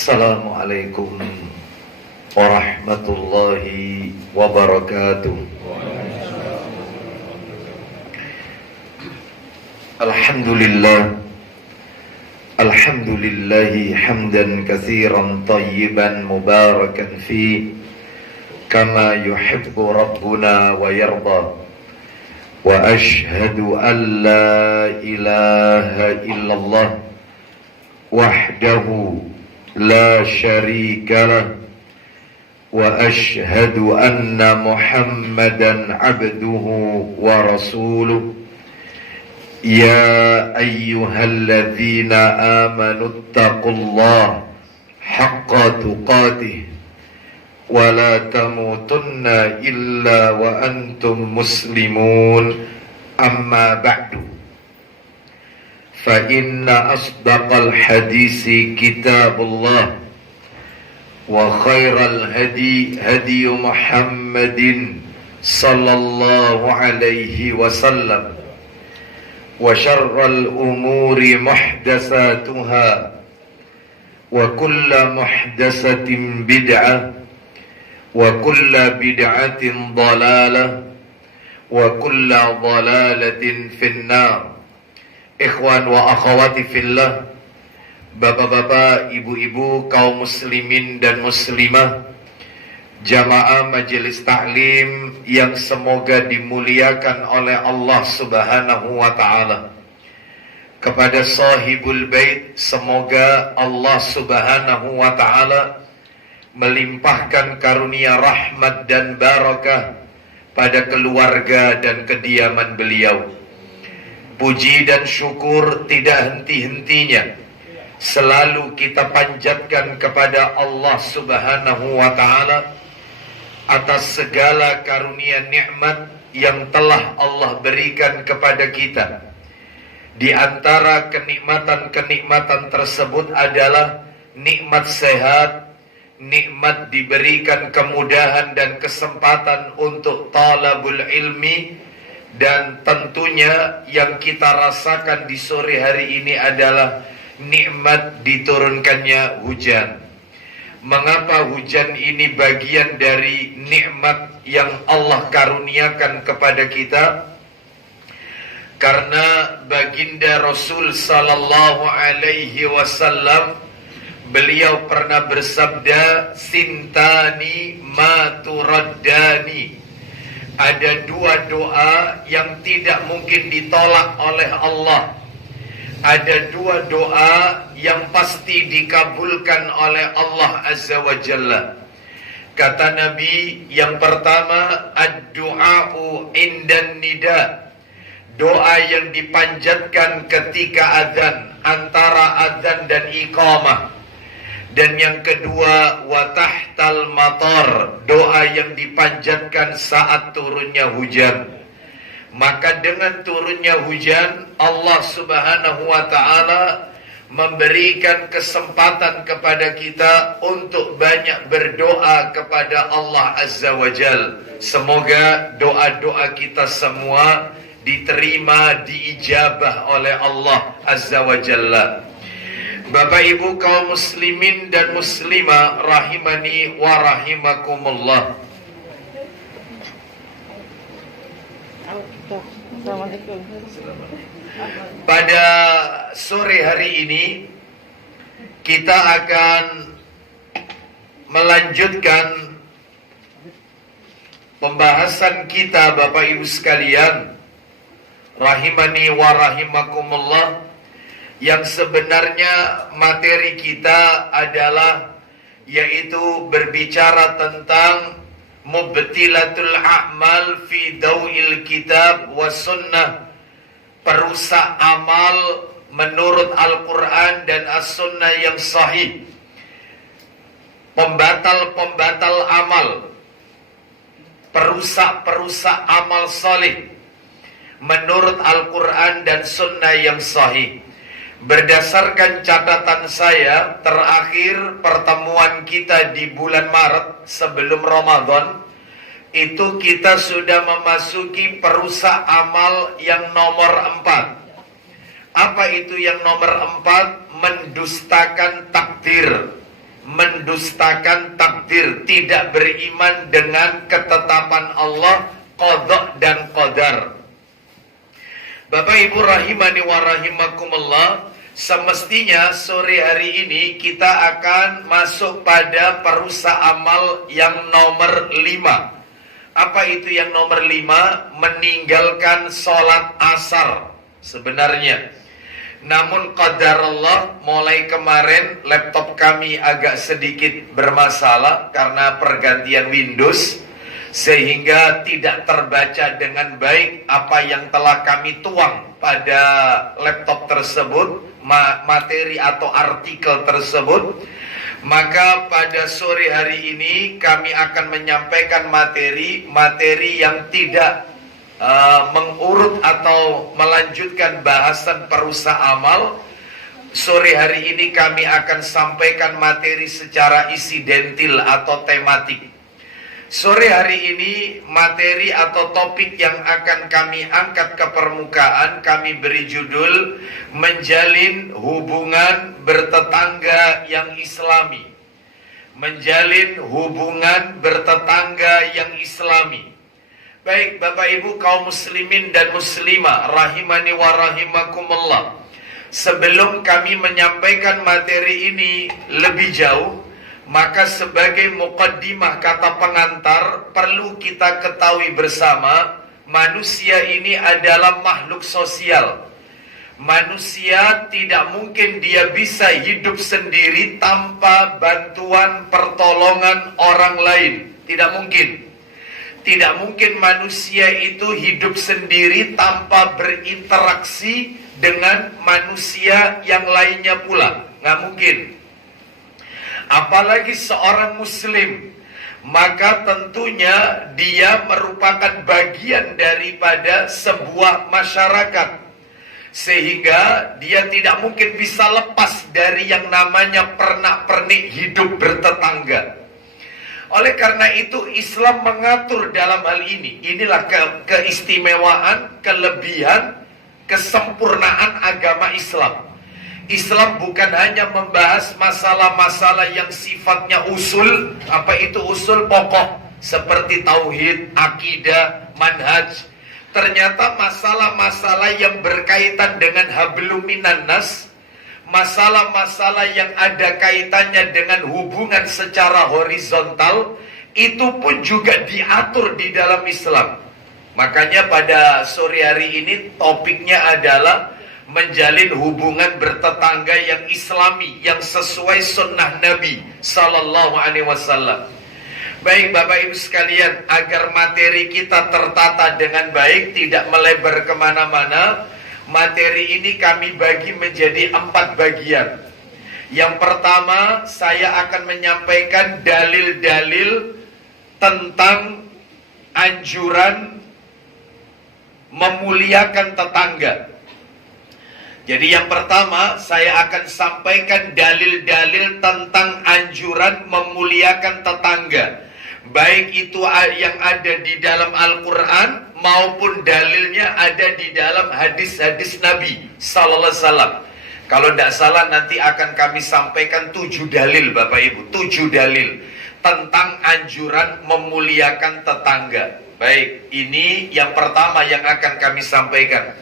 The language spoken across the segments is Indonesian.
Assalamualaikum warahmatullahi wabarakatuh. Alhamdulillah, alhamdulillahi hamdan katsiran tayyiban mubarakan fi kama yuhibbu rabbuna wa yarda. Wa ashhadu an la ilaha illallah wahdahu la syarika lah wa ashhadu anna Muhammadan abduhu wa rasuluh. Ya ayyuhalladzina amanu taqullaha haqqa tuqatih wa la tamutunna illa wa antum muslimun. Amma ba'du, fa inna asdaqal hadisi kitabullah wa khairal hadi hadi Muhammadin sallallahu alaihi wasallam wa syarral umuri muhdatsatuha wa kulla muhdatsatin bid'ah wa kulla bid'atin dhalalah wa kulla dhalalatin finnar. Ikhwan wa akhawati fillah, bapak-bapak, ibu-ibu, kaum muslimin dan muslimah, jamaah majelis taklim yang semoga dimuliakan oleh Allah Subhanahu wa ta'ala. Kepada sahibul bait, semoga Allah Subhanahu wa ta'ala melimpahkan karunia rahmat dan barakah pada keluarga dan kediaman beliau. Puji dan syukur tidak henti-hentinya selalu kita panjatkan kepada Allah Subhanahu wa ta'ala atas segala karunia nikmat yang telah Allah berikan kepada kita. Di antara kenikmatan-kenikmatan tersebut adalah nikmat sehat, nikmat diberikan kemudahan dan kesempatan untuk talabul ilmi, dan tentunya yang kita rasakan di sore hari ini adalah nikmat diturunkannya hujan. Mengapa hujan ini bagian dari nikmat yang Allah karuniakan kepada kita? Karena baginda Rasul sallallahu alaihi wasallam, beliau pernah bersabda, sintani ma turaddani. Ada dua doa yang tidak mungkin ditolak oleh Allah. Ada dua doa yang pasti dikabulkan oleh Allah Azza wa Jalla. Kata Nabi, yang pertama, ad-du'a'u indan nida. Doa yang dipanjatkan ketika azan, antara azan dan iqamah. Dan yang kedua, wa tahtal matar, doa yang dipanjatkan saat turunnya hujan. Maka dengan turunnya hujan, Allah Subhanahu wa ta'ala memberikan kesempatan kepada kita untuk banyak berdoa kepada Allah Azza wa Jal. Semoga doa-doa kita semua diterima, diijabah oleh Allah Azza wa Jalla. Bapak ibu kaum muslimin dan muslimah rahimani wa rahimakumullah. Pada sore hari ini kita akan melanjutkan pembahasan kita, Bapak Ibu sekalian rahimani wa rahimakumullah, yang sebenarnya materi kita adalah yaitu berbicara tentang mubtilatul a'mal fi daw'il kitab wa sunnah, perusak amal menurut Al-Quran dan As-Sunnah yang sahih, pembatal-pembatal amal, perusak-perusak amal salih menurut Al-Quran dan Sunnah yang sahih. Berdasarkan catatan saya, terakhir pertemuan kita di bulan Maret sebelum Ramadan, itu kita sudah memasuki perusak amal yang nomor 4. Apa itu yang nomor 4? Mendustakan takdir. mendustakan takdir, tidak beriman dengan ketetapan Allah, qadha dan qadar. Bapak Ibu rahimani wa rahimakumullah, semestinya sore hari ini kita akan masuk pada perusa amal yang nomor 5. Apa itu yang nomor 5? Meninggalkan sholat asar sebenarnya. Namun qadarullah, mulai kemarin laptop kami agak sedikit bermasalah karena pergantian Windows, sehingga tidak terbaca dengan baik apa yang telah kami tuang pada laptop tersebut, materi atau artikel tersebut. Maka pada sore hari ini kami akan menyampaikan materi yang tidak mengurut atau melanjutkan bahasan perusa amal. Sore hari ini kami akan sampaikan materi secara insidentil atau tematik. Sore hari ini materi atau topik yang akan kami angkat ke permukaan kami beri judul menjalin hubungan bertetangga yang islami. Menjalin hubungan bertetangga yang islami. Baik Bapak Ibu kaum muslimin dan muslimah rahimani wa rahimakumullah. Sebelum kami menyampaikan materi ini lebih jauh, maka sebagai muqaddimah kata pengantar, perlu kita ketahui bersama, manusia ini adalah makhluk sosial. Manusia tidak mungkin dia bisa hidup sendiri tanpa bantuan pertolongan orang lain. Tidak mungkin. Tidak mungkin manusia itu hidup sendiri tanpa berinteraksi dengan manusia yang lainnya pula. Nggak mungkin. Apalagi seorang muslim, maka tentunya dia merupakan bagian daripada sebuah masyarakat, sehingga dia tidak mungkin bisa lepas dari yang namanya pernak-pernik hidup bertetangga. Oleh karena itu Islam mengatur dalam hal ini. Inilah keistimewaan, kelebihan, kesempurnaan agama Islam. Islam bukan hanya membahas masalah-masalah yang sifatnya usul. Apa itu usul? Pokok seperti tauhid, akidah, manhaj. Ternyata masalah-masalah yang berkaitan dengan hablum minan nas, masalah-masalah yang ada kaitannya dengan hubungan secara horizontal, itu pun juga diatur di dalam Islam. Makanya pada sore hari ini topiknya adalah menjalin hubungan bertetangga yang islami, yang sesuai sunnah Nabi Sallallahu Alaihi Wasallam. Baik Bapak Ibu sekalian, agar materi kita tertata dengan baik, tidak melebar kemana-mana, materi ini kami bagi menjadi 4 bagian. Yang pertama, saya akan menyampaikan dalil-dalil tentang anjuran memuliakan tetangga. Jadi yang pertama, saya akan sampaikan dalil-dalil tentang anjuran memuliakan tetangga. Baik itu yang ada di dalam Al-Quran maupun dalilnya ada di dalam hadis-hadis Nabi Sallallahu Alaihi Wasallam. Kalau tidak salah nanti akan kami sampaikan 7 dalil Bapak Ibu, 7 dalil tentang anjuran memuliakan tetangga. Baik, ini yang pertama yang akan kami sampaikan.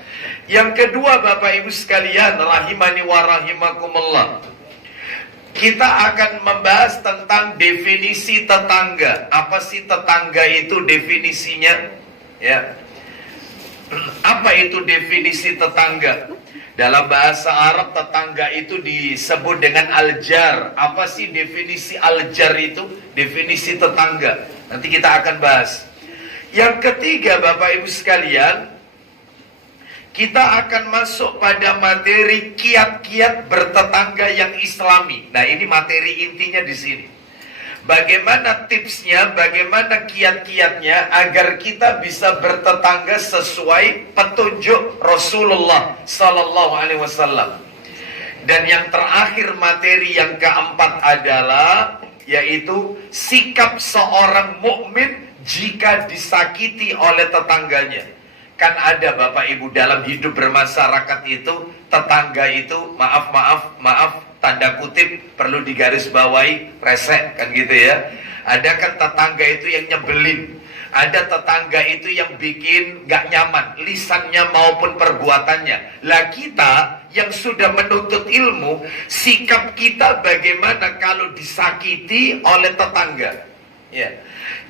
Yang kedua Bapak Ibu sekalian, rahimani wa rahimakumullah, kita akan membahas tentang definisi tetangga. Apa sih tetangga itu definisinya? Ya. Apa itu definisi tetangga? Dalam bahasa Arab tetangga itu disebut dengan al-jar. Apa sih definisi al-jar itu? Definisi tetangga. Nanti kita akan bahas. Yang ketiga Bapak Ibu sekalian, kita akan masuk pada materi kiat-kiat bertetangga yang islami. Nah, ini materi intinya di sini. Bagaimana tipsnya, bagaimana kiat-kiatnya agar kita bisa bertetangga sesuai petunjuk Rasulullah Sallallahu Alaihi Wasallam. Dan yang terakhir materi yang keempat adalah yaitu sikap seorang mukmin jika disakiti oleh tetangganya. Kan ada Bapak Ibu dalam hidup bermasyarakat itu, tetangga itu maaf tanda kutip perlu digarisbawahi, resek kan gitu ya. Ada kan tetangga itu yang nyebelin, ada tetangga itu yang bikin gak nyaman, lisannya maupun perbuatannya. Lah kita yang sudah menuntut ilmu, sikap kita bagaimana kalau disakiti oleh tetangga? Ya,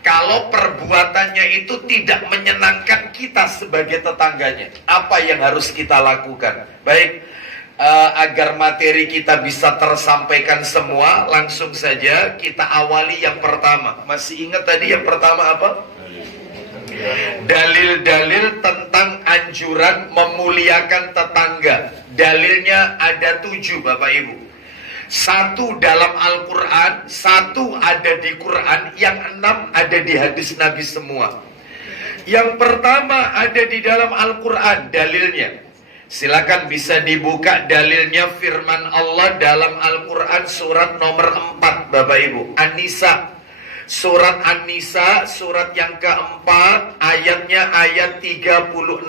kalau perbuatannya itu tidak menyenangkan kita sebagai tetangganya, apa yang harus kita lakukan? Baik, agar materi kita bisa tersampaikan semua, langsung saja kita awali yang pertama. Masih ingat tadi yang pertama apa? Dalil-dalil tentang anjuran memuliakan tetangga. Dalilnya ada 7 Bapak Ibu. 1 dalam Al-Quran, 1 ada di Quran, yang 6 ada di hadis Nabi semua. Yang pertama ada di dalam Al-Quran dalilnya. Silakan bisa dibuka dalilnya, firman Allah dalam Al-Quran surat nomor 4 Bapak Ibu, An-Nisa. Surat An-Nisa, surat yang keempat, ayatnya ayat 36.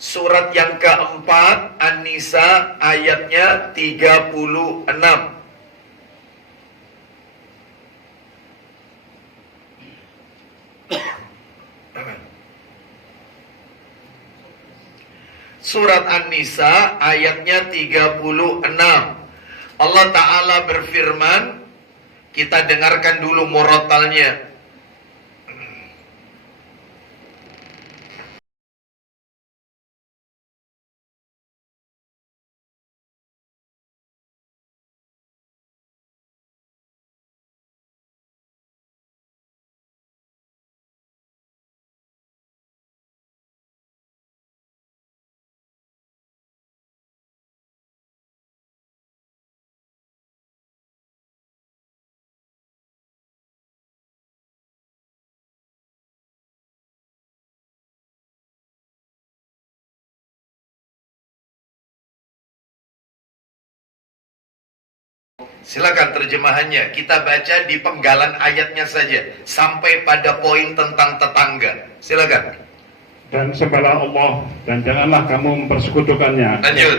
Surat yang keempat, An-Nisa, ayatnya 36. Surat An-Nisa, ayatnya 36. Allah Ta'ala berfirman, kita dengarkan dulu murotalnya. Silakan terjemahannya. Kita baca di penggalan ayatnya saja sampai pada poin tentang tetangga. Silakan. Dan sembahlah Allah dan janganlah kamu mempersekutukannya. Lanjut.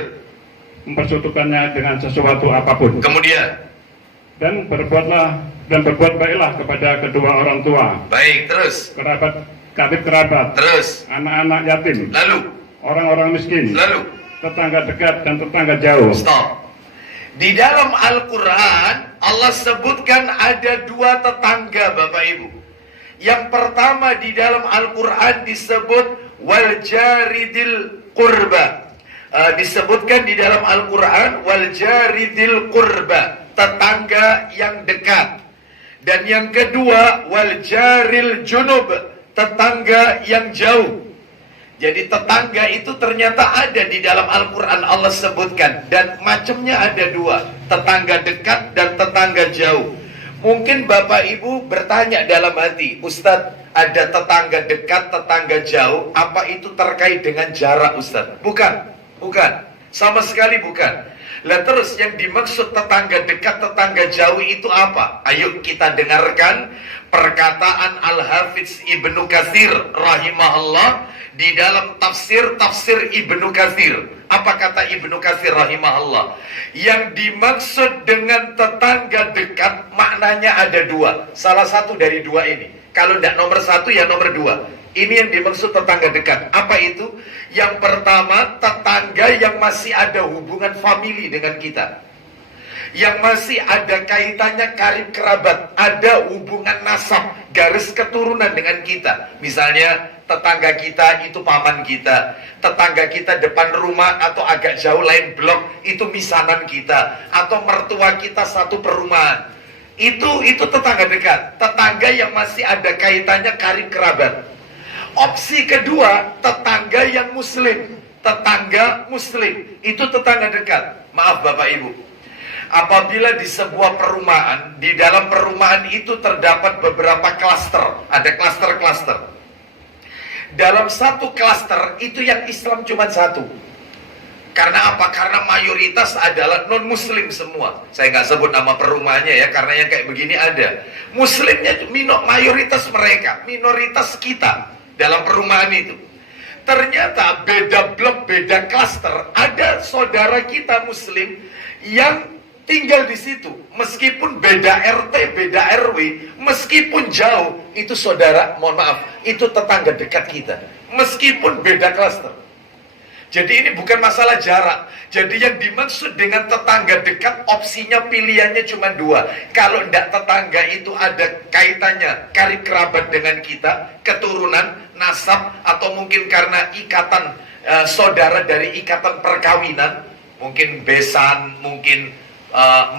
Mempersekutukannya dengan sesuatu apapun. Kemudian. Dan berbuat baiklah kepada kedua orang tua. Baik, terus. Karib kerabat. Terus. Anak-anak yatim. Lalu. Orang-orang miskin. Lalu. Tetangga dekat dan tetangga jauh. Stop. Di dalam Al-Quran, Allah sebutkan ada 2 tetangga Bapak Ibu. Yang pertama di dalam Al-Quran disebut wal jaridil qurba. Disebutkan di dalam Al-Quran wal jaridil qurba, tetangga yang dekat. Dan yang kedua wal jaril junub, tetangga yang jauh. Jadi tetangga itu ternyata ada di dalam Al-Quran, Allah sebutkan. Dan macamnya ada 2, tetangga dekat dan tetangga jauh. Mungkin Bapak Ibu bertanya dalam hati, Ustadz, ada tetangga dekat, tetangga jauh, apa itu terkait dengan jarak Ustadz? Bukan, sama sekali bukan. Lah terus yang dimaksud tetangga dekat, tetangga jauh itu apa? Ayo kita dengarkan perkataan Al-Hafidz Ibnu Katsir rahimahullah di dalam tafsir Ibnu Katsir. Apa kata Ibnu Katsir rahimahullah? Yang dimaksud dengan tetangga dekat maknanya ada 2. Salah satu dari 2 ini. Kalau tidak nomor 1 ya nomor 2. Ini yang dimaksud tetangga dekat. Apa itu? Yang pertama, tetangga yang masih ada hubungan famili dengan kita, yang masih ada kaitannya karib kerabat, ada hubungan nasab, garis keturunan dengan kita. Misalnya tetangga kita itu paman kita, tetangga kita depan rumah atau agak jauh lain blok itu misanan kita, atau mertua kita satu perumahan. Itu tetangga dekat, tetangga yang masih ada kaitannya karib kerabat. Opsi kedua, tetangga yang muslim. Tetangga muslim, itu tetangga dekat. Maaf Bapak Ibu, apabila di sebuah perumahan, di dalam perumahan itu terdapat beberapa klaster, ada klaster-klaster. Dalam satu klaster itu yang Islam cuma 1. Karena apa? Karena mayoritas adalah non-muslim semua. Saya nggak sebut nama perumahannya ya, karena yang kayak begini ada. Muslimnya mayoritas mereka, minoritas kita dalam perumahan itu. Ternyata beda blok, beda klaster, ada saudara kita muslim yang tinggal di situ, meskipun beda RT, beda RW, meskipun jauh, itu saudara, mohon maaf, itu tetangga dekat kita, meskipun beda klaster. Jadi ini bukan masalah jarak. Jadi yang dimaksud dengan tetangga dekat, opsinya pilihannya cuma dua. Kalau tidak tetangga itu ada kaitannya karib kerabat dengan kita, keturunan, nasab, atau mungkin karena ikatan saudara dari ikatan perkawinan, mungkin besan, mungkin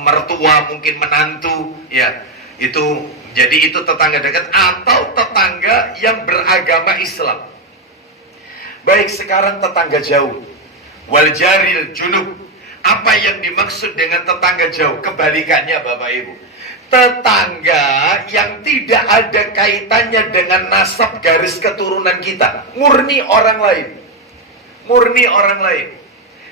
mertua, mungkin menantu, ya itu. Jadi itu tetangga dekat atau tetangga yang beragama Islam. Baik, sekarang tetangga jauh. Wal jaril junub. Apa yang dimaksud dengan tetangga jauh? Kebalikannya Bapak Ibu. Tetangga yang tidak ada kaitannya dengan nasab garis keturunan kita. Murni orang lain. Murni orang lain.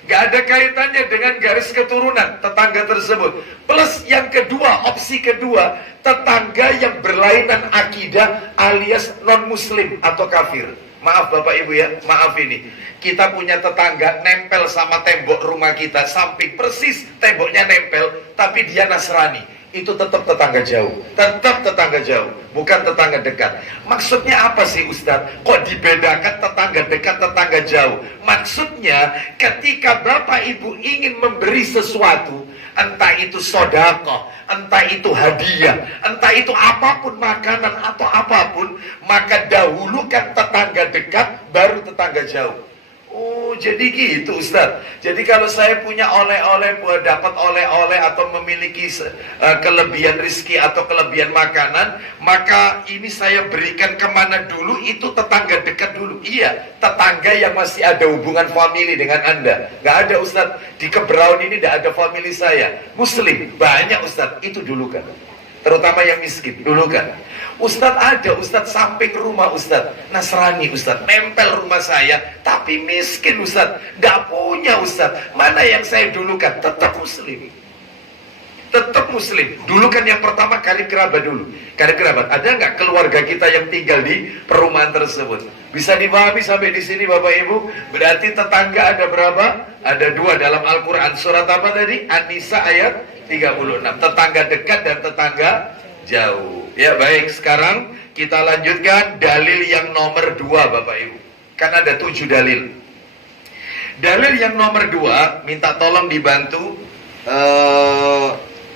Gak ada kaitannya dengan garis keturunan tetangga tersebut. Plus yang kedua, opsi kedua, tetangga yang berlainan akidah alias non-muslim atau kafir. Maaf Bapak Ibu ya, maaf ini. Kita punya tetangga nempel sama tembok rumah kita, samping persis temboknya nempel, tapi dia Nasrani. Itu tetap tetangga jauh. Tetap tetangga jauh, bukan tetangga dekat. Maksudnya apa sih Ustadz? Kok dibedakan tetangga dekat, tetangga jauh? Maksudnya ketika Bapak Ibu ingin memberi sesuatu, entah itu sedekah, entah itu hadiah, entah itu apapun, makanan atau apapun, maka dahulukan tetangga dekat, baru tetangga jauh. Oh, jadi gitu Ustaz. Jadi kalau saya punya oleh-oleh, dapat oleh-oleh atau memiliki kelebihan rizki atau kelebihan makanan, maka ini saya berikan kemana dulu? Itu tetangga dekat dulu. Iya, tetangga yang masih ada hubungan famili dengan Anda. Gak ada Ustaz, di Kebraun ini gak ada famili saya Muslim, banyak Ustaz, itu dulu kan. Terutama yang miskin, dulu kan. Ustadz ada, Ustadz samping rumah Ustadz Nasrani Ustadz, nempel rumah saya, tapi miskin Ustadz, gak punya Ustadz. Mana yang saya dulukan? Tetap Muslim. Tetap Muslim. Dulu kan yang pertama karib kerabat dulu. Karib kerabat. Ada nggak keluarga kita yang tinggal di perumahan tersebut? Bisa dipahami sampai di sini Bapak Ibu? Berarti tetangga ada berapa? Ada dua dalam Al-Quran. Surat apa tadi? An-Nisa ayat 36. Tetangga dekat dan tetangga jauh. Ya baik, sekarang kita lanjutkan dalil yang nomor 2 Bapak Ibu. Kan ada 7 dalil. Dalil yang nomor 2, minta tolong dibantu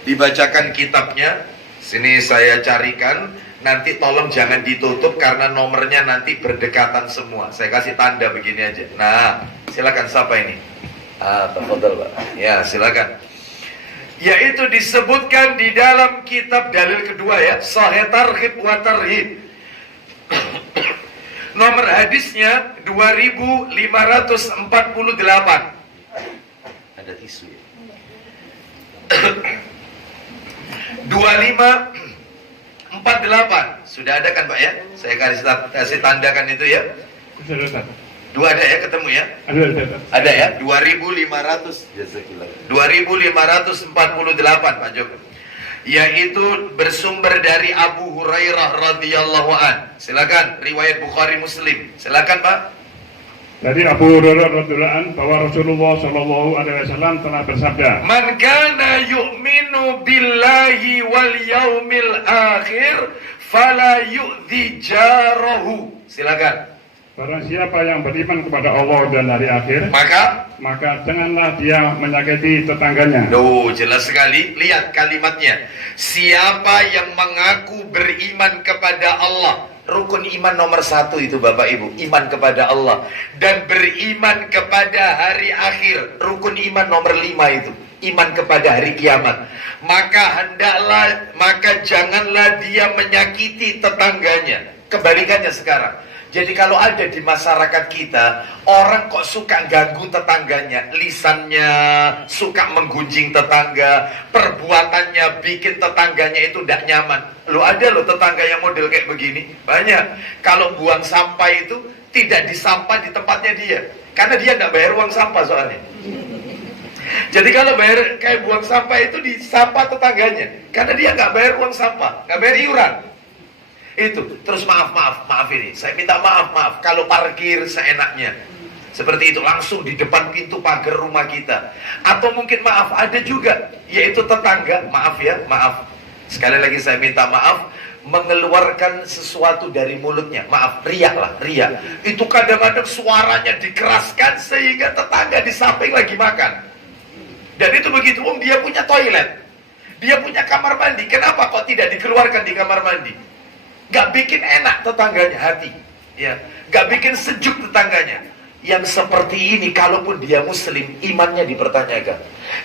dibacakan kitabnya. Sini saya carikan. Nanti tolong jangan ditutup karena nomornya nanti berdekatan semua. Saya kasih tanda begini aja. Nah, silakan siapa ini? Tafadhol Pak. Ya, silakan. Yaitu disebutkan di dalam kitab dalil kedua ya, Sahih Targhib wa Tarhib. Nomor hadisnya 2548. Ada tisu ya. 2548. Sudah ada kan Pak ya? Saya kasih tandakan itu ya. Sudah. Dua ada ya, ketemu ya? Ada ya? 2548 Pak Joko. Yaitu bersumber dari Abu Hurairah radhiyallahu an. Silakan, riwayat Bukhari Muslim. Silakan Pak. Dari Abu Hurairah radhiyallahu an bahwa Rasulullah Shallallahu alaihi wasallam telah bersabda, "Man kana yu'minu billahi wal yaumil akhir fala yu'dhi jarahu." Silakan. Barang siapa yang beriman kepada Allah dan hari akhir, maka janganlah dia menyakiti tetangganya. Duh, jelas sekali. Lihat kalimatnya. Siapa yang mengaku beriman kepada Allah, rukun iman nomor 1 itu Bapak Ibu, iman kepada Allah, dan beriman kepada hari akhir, rukun iman nomor 5 itu, iman kepada hari kiamat. Maka janganlah dia menyakiti tetangganya. Kebalikannya sekarang. Jadi kalau ada di masyarakat kita, orang kok suka ganggu tetangganya, lisannya suka menggunjing tetangga, perbuatannya bikin tetangganya itu tidak nyaman. Lo ada lo tetangga yang model kayak begini, banyak. Kalau buang sampah itu tidak disampah di tempatnya dia, karena dia tidak bayar uang sampah soalnya. Jadi kalau bayar kayak buang sampah itu di sampah tetangganya, karena dia nggak bayar uang sampah, nggak bayar iuran. Itu terus maaf ini saya minta maaf kalau parkir seenaknya, Seperti itu, langsung di depan pintu pagar rumah kita. Atau mungkin maaf, ada juga, yaitu tetangga, maaf ya, maaf. Sekali lagi saya minta maaf, mengeluarkan sesuatu dari mulutnya. Maaf, riak lah, riak. Itu kadang-kadang suaranya dikeraskan sehingga tetangga di samping lagi makan. Dan itu begitu, dia punya toilet. Dia punya kamar mandi, kenapa kok tidak dikeluarkan di kamar mandi? Gak bikin enak tetangganya hati. Ya, gak bikin sejuk tetangganya. Yang seperti ini, kalaupun dia muslim, imannya dipertanyakan.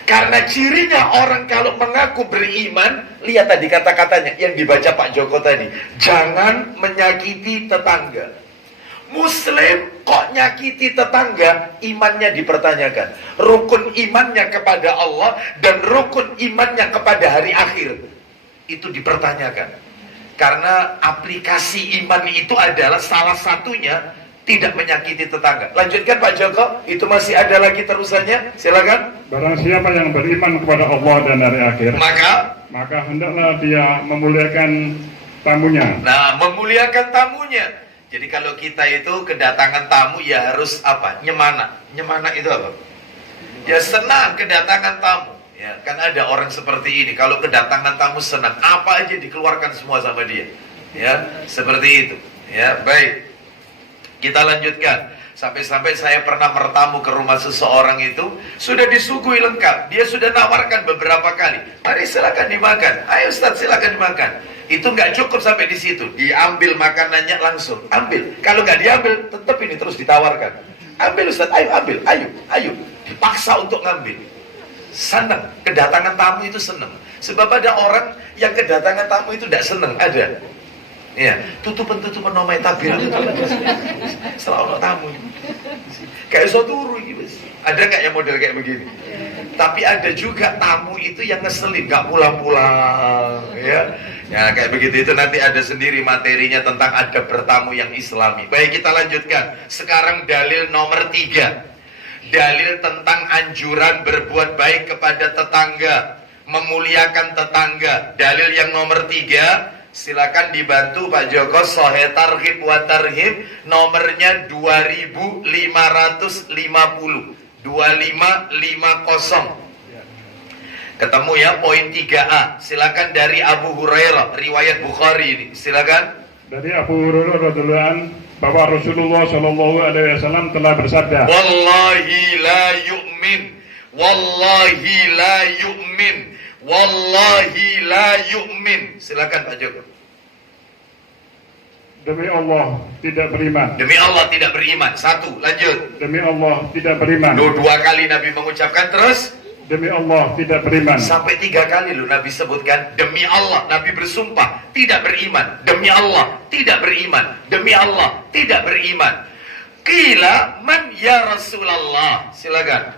Karena cirinya orang kalau mengaku beriman, lihat tadi kata-katanya yang dibaca Pak Joko tadi, jangan menyakiti tetangga. Muslim kok nyakiti tetangga, imannya dipertanyakan. Rukun imannya kepada Allah dan rukun imannya kepada hari akhir itu dipertanyakan. Karena aplikasi iman itu adalah salah satunya tidak menyakiti tetangga. Lanjutkan Pak Joko, itu masih ada lagi terusannya, silakan. Barang siapa yang beriman kepada Allah dan hari akhir, maka hendaklah dia memuliakan tamunya. Nah, memuliakan tamunya. Jadi kalau kita itu kedatangan tamu ya harus apa? Nyemana. Nyemana itu apa? Ya senang kedatangan tamu. Ya, kan ada orang seperti ini. Kalau kedatangan tamu senang, apa aja dikeluarkan semua sama dia. Ya, seperti itu. Ya, baik. Kita lanjutkan. Sampai-sampai saya pernah bertamu ke rumah seseorang itu, sudah disuguhi lengkap. Dia sudah nawarkan beberapa kali. Mari silakan dimakan. Ayo Ustaz, silakan dimakan. Itu nggak cukup sampai di situ. Diambil makanannya langsung. Ambil. Kalau nggak diambil, tetap ini terus ditawarkan. Ambil Ustaz, ayo ambil. Ayo, ayo. Dipaksa untuk ngambil. Senang. Kedatangan tamu itu senang. Sebab ada orang yang kedatangan tamu itu tidak senang. Ada. Ya, tutupan-tutupan nomai tabir itu selalu tamu. Kayak soturu gitu. Ada nggak yang model kayak begini? Tapi ada juga tamu itu yang ngeselin, nggak pulang-pulang, ya. Ya kayak begitu, itu nanti ada sendiri materinya tentang adab bertamu yang Islami. Baik, kita lanjutkan. Sekarang dalil nomor 3. Dalil tentang anjuran berbuat baik kepada tetangga, memuliakan tetangga. Dalil yang nomor 3. Silakan dibantu Pak Joko, Sahih Targhib wa Tarhib, nomornya 2550. 2550. Ketemu ya, poin 3A. Silakan dari Abu Hurairah, riwayat Bukhari ini. Silakan. Dari Abu Hurairah radhiyallahu anhu bahwa Rasulullah Shallallahu alaihi wasallam telah bersabda, Wallahi la yu'min, wallahi la yu'min, wallahi la yu'min. Silakan Pak Joko. Demi Allah tidak beriman. Demi Allah tidak beriman. 1, lanjut. Demi Allah tidak beriman. 2 kali Nabi mengucapkan, terus Demi Allah tidak beriman. sampai 3 kali loh Nabi sebutkan. Demi Allah, Nabi bersumpah tidak beriman. Demi Allah tidak beriman. Demi Allah tidak beriman. Qila man ya Rasulullah. Silakan.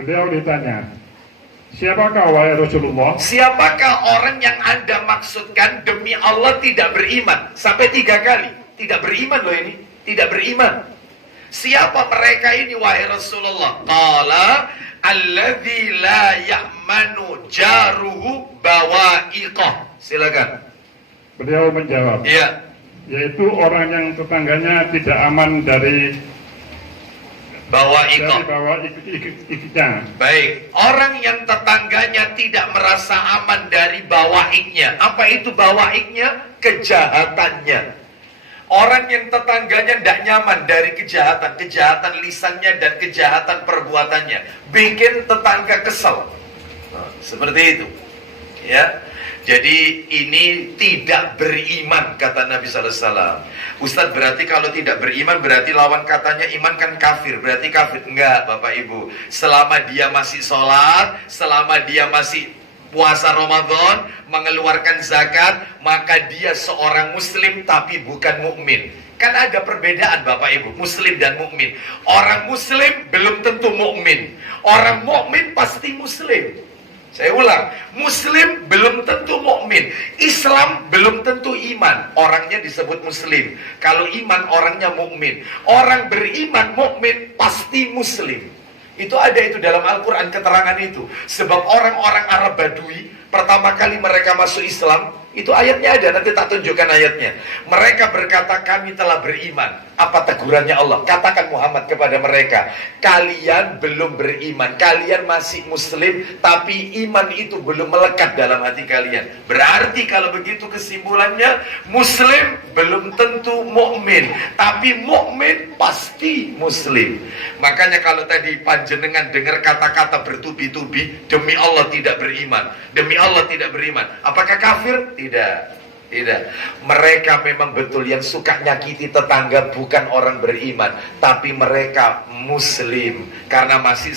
Beliau ditanya, siapakah wahai Rasulullah? Siapakah orang yang Anda maksudkan demi Allah tidak beriman? Sampai 3 kali. Tidak beriman loh ini. Tidak beriman. Siapa mereka ini wahai Rasulullah? Qala alladzi la ya'manu jaruhu bawa'iqah. Silakan. Beliau menjawab, Iya. yaitu orang yang tetangganya tidak aman dari Bawa'iqah. bawah ikutnya. Baik, orang yang tetangganya tidak merasa aman dari bawaiknya. Apa itu bawaiknya? Kejahatannya. Orang yang tetangganya tidak nyaman dari kejahatan lisannya dan kejahatan perbuatannya, bikin tetangga kesel. Nah, seperti itu. Ya. Jadi ini tidak beriman, kata Nabi sallallahu alaihi wasallam. Ustadz, berarti kalau tidak beriman berarti lawan katanya iman kan kafir. Berarti kafir? Enggak, Bapak Ibu. Selama dia masih sholat, selama dia masih puasa Ramadan, mengeluarkan zakat, maka dia seorang muslim tapi bukan mukmin. Kan ada perbedaan Bapak Ibu, muslim dan mukmin. Orang muslim belum tentu mukmin. Orang mukmin pasti muslim. Saya ulang, muslim belum tentu mukmin. Islam belum tentu iman. Orangnya disebut muslim. Kalau iman orangnya mukmin. Orang beriman mukmin pasti muslim. Itu ada itu dalam Al-Quran keterangan itu. Sebab orang-orang Arab Badui pertama kali mereka masuk Islam, itu ayatnya ada, nanti tak tunjukkan ayatnya. Mereka berkata kami telah beriman. Apa tegurannya Allah? Katakan Muhammad kepada mereka, kalian belum beriman, kalian masih muslim, tapi iman itu belum melekat dalam hati kalian. Berarti kalau begitu kesimpulannya, muslim belum tentu mukmin, tapi mukmin pasti muslim. Makanya kalau tadi panjenengan dengar kata-kata bertubi-tubi, demi Allah tidak beriman, demi Allah tidak beriman, apakah kafir? Tidak. Tidak. Mereka memang betul yang suka nyakiti tetangga bukan orang beriman, tapi mereka muslim karena masih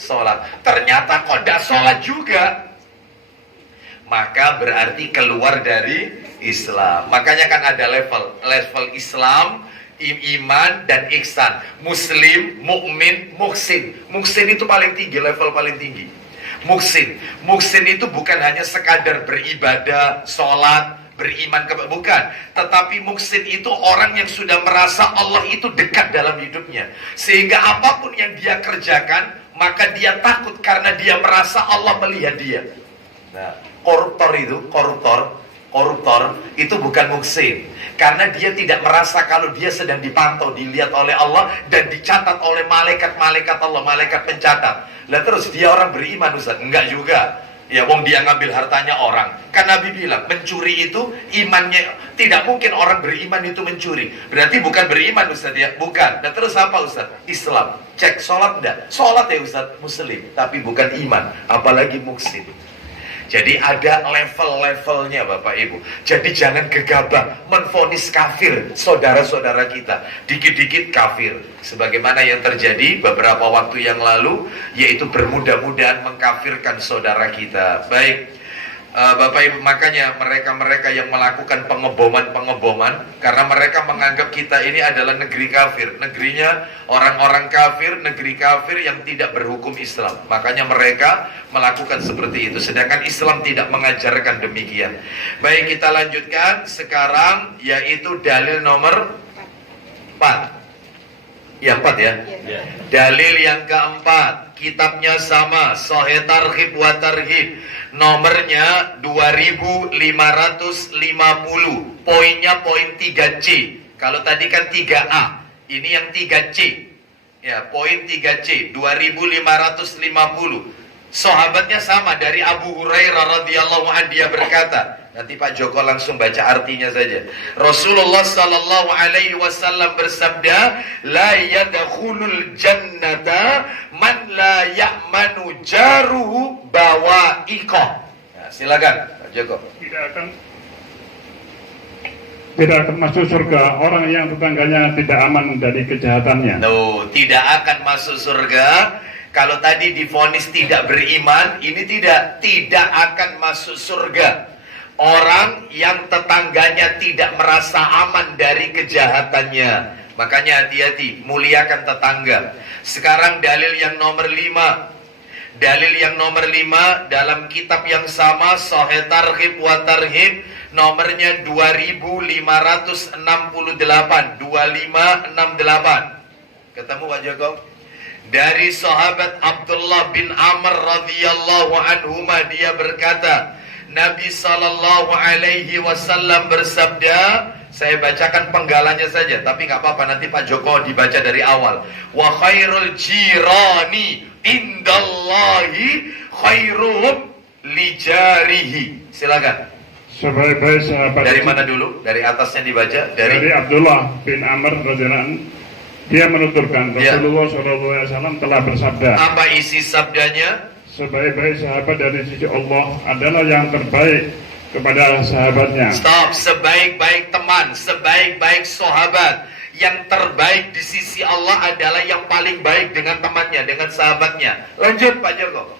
sholat. Ternyata kok tidak sholat juga, maka berarti keluar dari Islam. Makanya kan ada level Islam, iman dan ihsan. Muslim, mukmin, muhsin. Muhsin itu paling tinggi, level paling tinggi. Muhsin itu bukan hanya sekadar beribadah, sholat, beriman bukan, tetapi muhsin itu orang yang sudah merasa Allah itu dekat dalam hidupnya, sehingga apapun yang dia kerjakan maka dia takut karena dia merasa Allah melihat dia. Nah, koruptor itu bukan muhsin, karena dia tidak merasa kalau dia sedang dipantau, dilihat oleh Allah dan dicatat oleh malaikat Allah, malaikat pencatat. Lah terus dia orang beriman, Ustaz? Enggak juga. Ya, wong dia ngambil hartanya orang. Kan Nabi bilang, mencuri itu imannya. Tidak mungkin orang beriman itu mencuri. Berarti bukan beriman, Ustaz ya? Bukan. Dan terus apa, Ustaz? Islam. Cek, sholat enggak? Sholat ya, Ustaz, muslim. Tapi bukan iman. Apalagi muhsin. Jadi ada level-levelnya Bapak Ibu. Jadi jangan gegabah menvonis kafir saudara-saudara kita. Dikit-dikit kafir. Sebagaimana yang terjadi beberapa waktu yang lalu, yaitu bermudah-mudahan mengkafirkan saudara kita. Baik, Bapak Ibu, makanya mereka-mereka yang melakukan pengeboman, karena mereka menganggap kita ini adalah negeri kafir, negerinya orang-orang kafir, negeri kafir yang tidak berhukum Islam. Makanya mereka melakukan seperti itu, sedangkan Islam tidak mengajarkan demikian. Baik, kita lanjutkan sekarang, yaitu dalil nomor 4. Yang 4 ya? Ya. Dalil yang keempat, kitabnya sama, Sahih Targhib wa Tarhib, nomornya 2550, poinnya poin 3C. Kalau tadi kan 3A, ini yang 3C. Ya, poin 3C, 2550. Sahabatnya sama, dari Abu Hurairah radhiyallahu anhu, dia berkata, nanti Pak Joko langsung baca artinya saja. Rasulullah sallallahu alaihi wasallam bersabda, la yadkhulul jannata man la ya'manu jaruhu bawa'iqah. Nah, silakan Pak Joko. Tidak akan masuk surga orang yang tetangganya tidak aman dari kejahatannya. No, tidak akan masuk surga. Kalau tadi divonis tidak beriman, ini tidak akan masuk surga orang yang tetangganya tidak merasa aman dari kejahatannya. Makanya hati-hati, muliakan tetangga. Sekarang dalil yang nomor 5. Dalil yang nomor 5 dalam kitab yang sama, Sahih Targhib wa Tarhib, nomornya 2568. Ketemu Pak Joko? Dari sahabat Abdullah bin Amr radhiyallahu anhuma, dia berkata, Nabi sallallahu alaihi wasallam bersabda, saya bacakan penggalannya saja, tapi nggak apa-apa, nanti Pak Joko dibaca dari awal. Wa khairul jirani indallahi khairuhum lijarihi. Silakan. Sebaik-baik sahabat. Dari mana dulu? Dari atasnya dibaca. Dari Abdullah bin Amr radhiyallahu anhu. Dia menuturkan, Rasulullah SAW telah bersabda. Apa isi sabdanya? Sebaik-baik sahabat dari sisi Allah adalah yang terbaik kepada sahabatnya. Stop. Sebaik-baik teman, sebaik-baik sahabat, yang terbaik di sisi Allah adalah yang paling baik dengan temannya, dengan sahabatnya. Lanjut Pak Joko.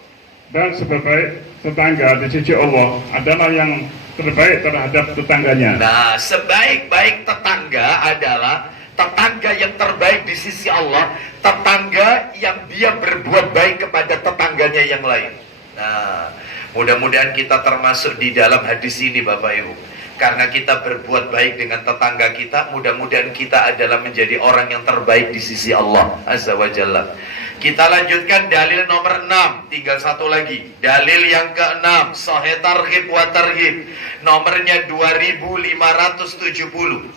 Dan sebaik tetangga di sisi Allah adalah yang terbaik terhadap tetangganya. Nah, sebaik-baik tetangga adalah tetangga yang terbaik di sisi Allah, tetangga yang dia berbuat baik kepada tetangganya yang lain. Nah, mudah-mudahan kita termasuk di dalam hadis ini Bapak Ibu. Karena kita berbuat baik dengan tetangga kita, mudah-mudahan kita adalah menjadi orang yang terbaik di sisi Allah Azza wa Jalla. Kita lanjutkan dalil nomor 6, tinggal satu lagi. Dalil yang ke-6, Sahih Targhib wa Tarhib, nomornya 2570.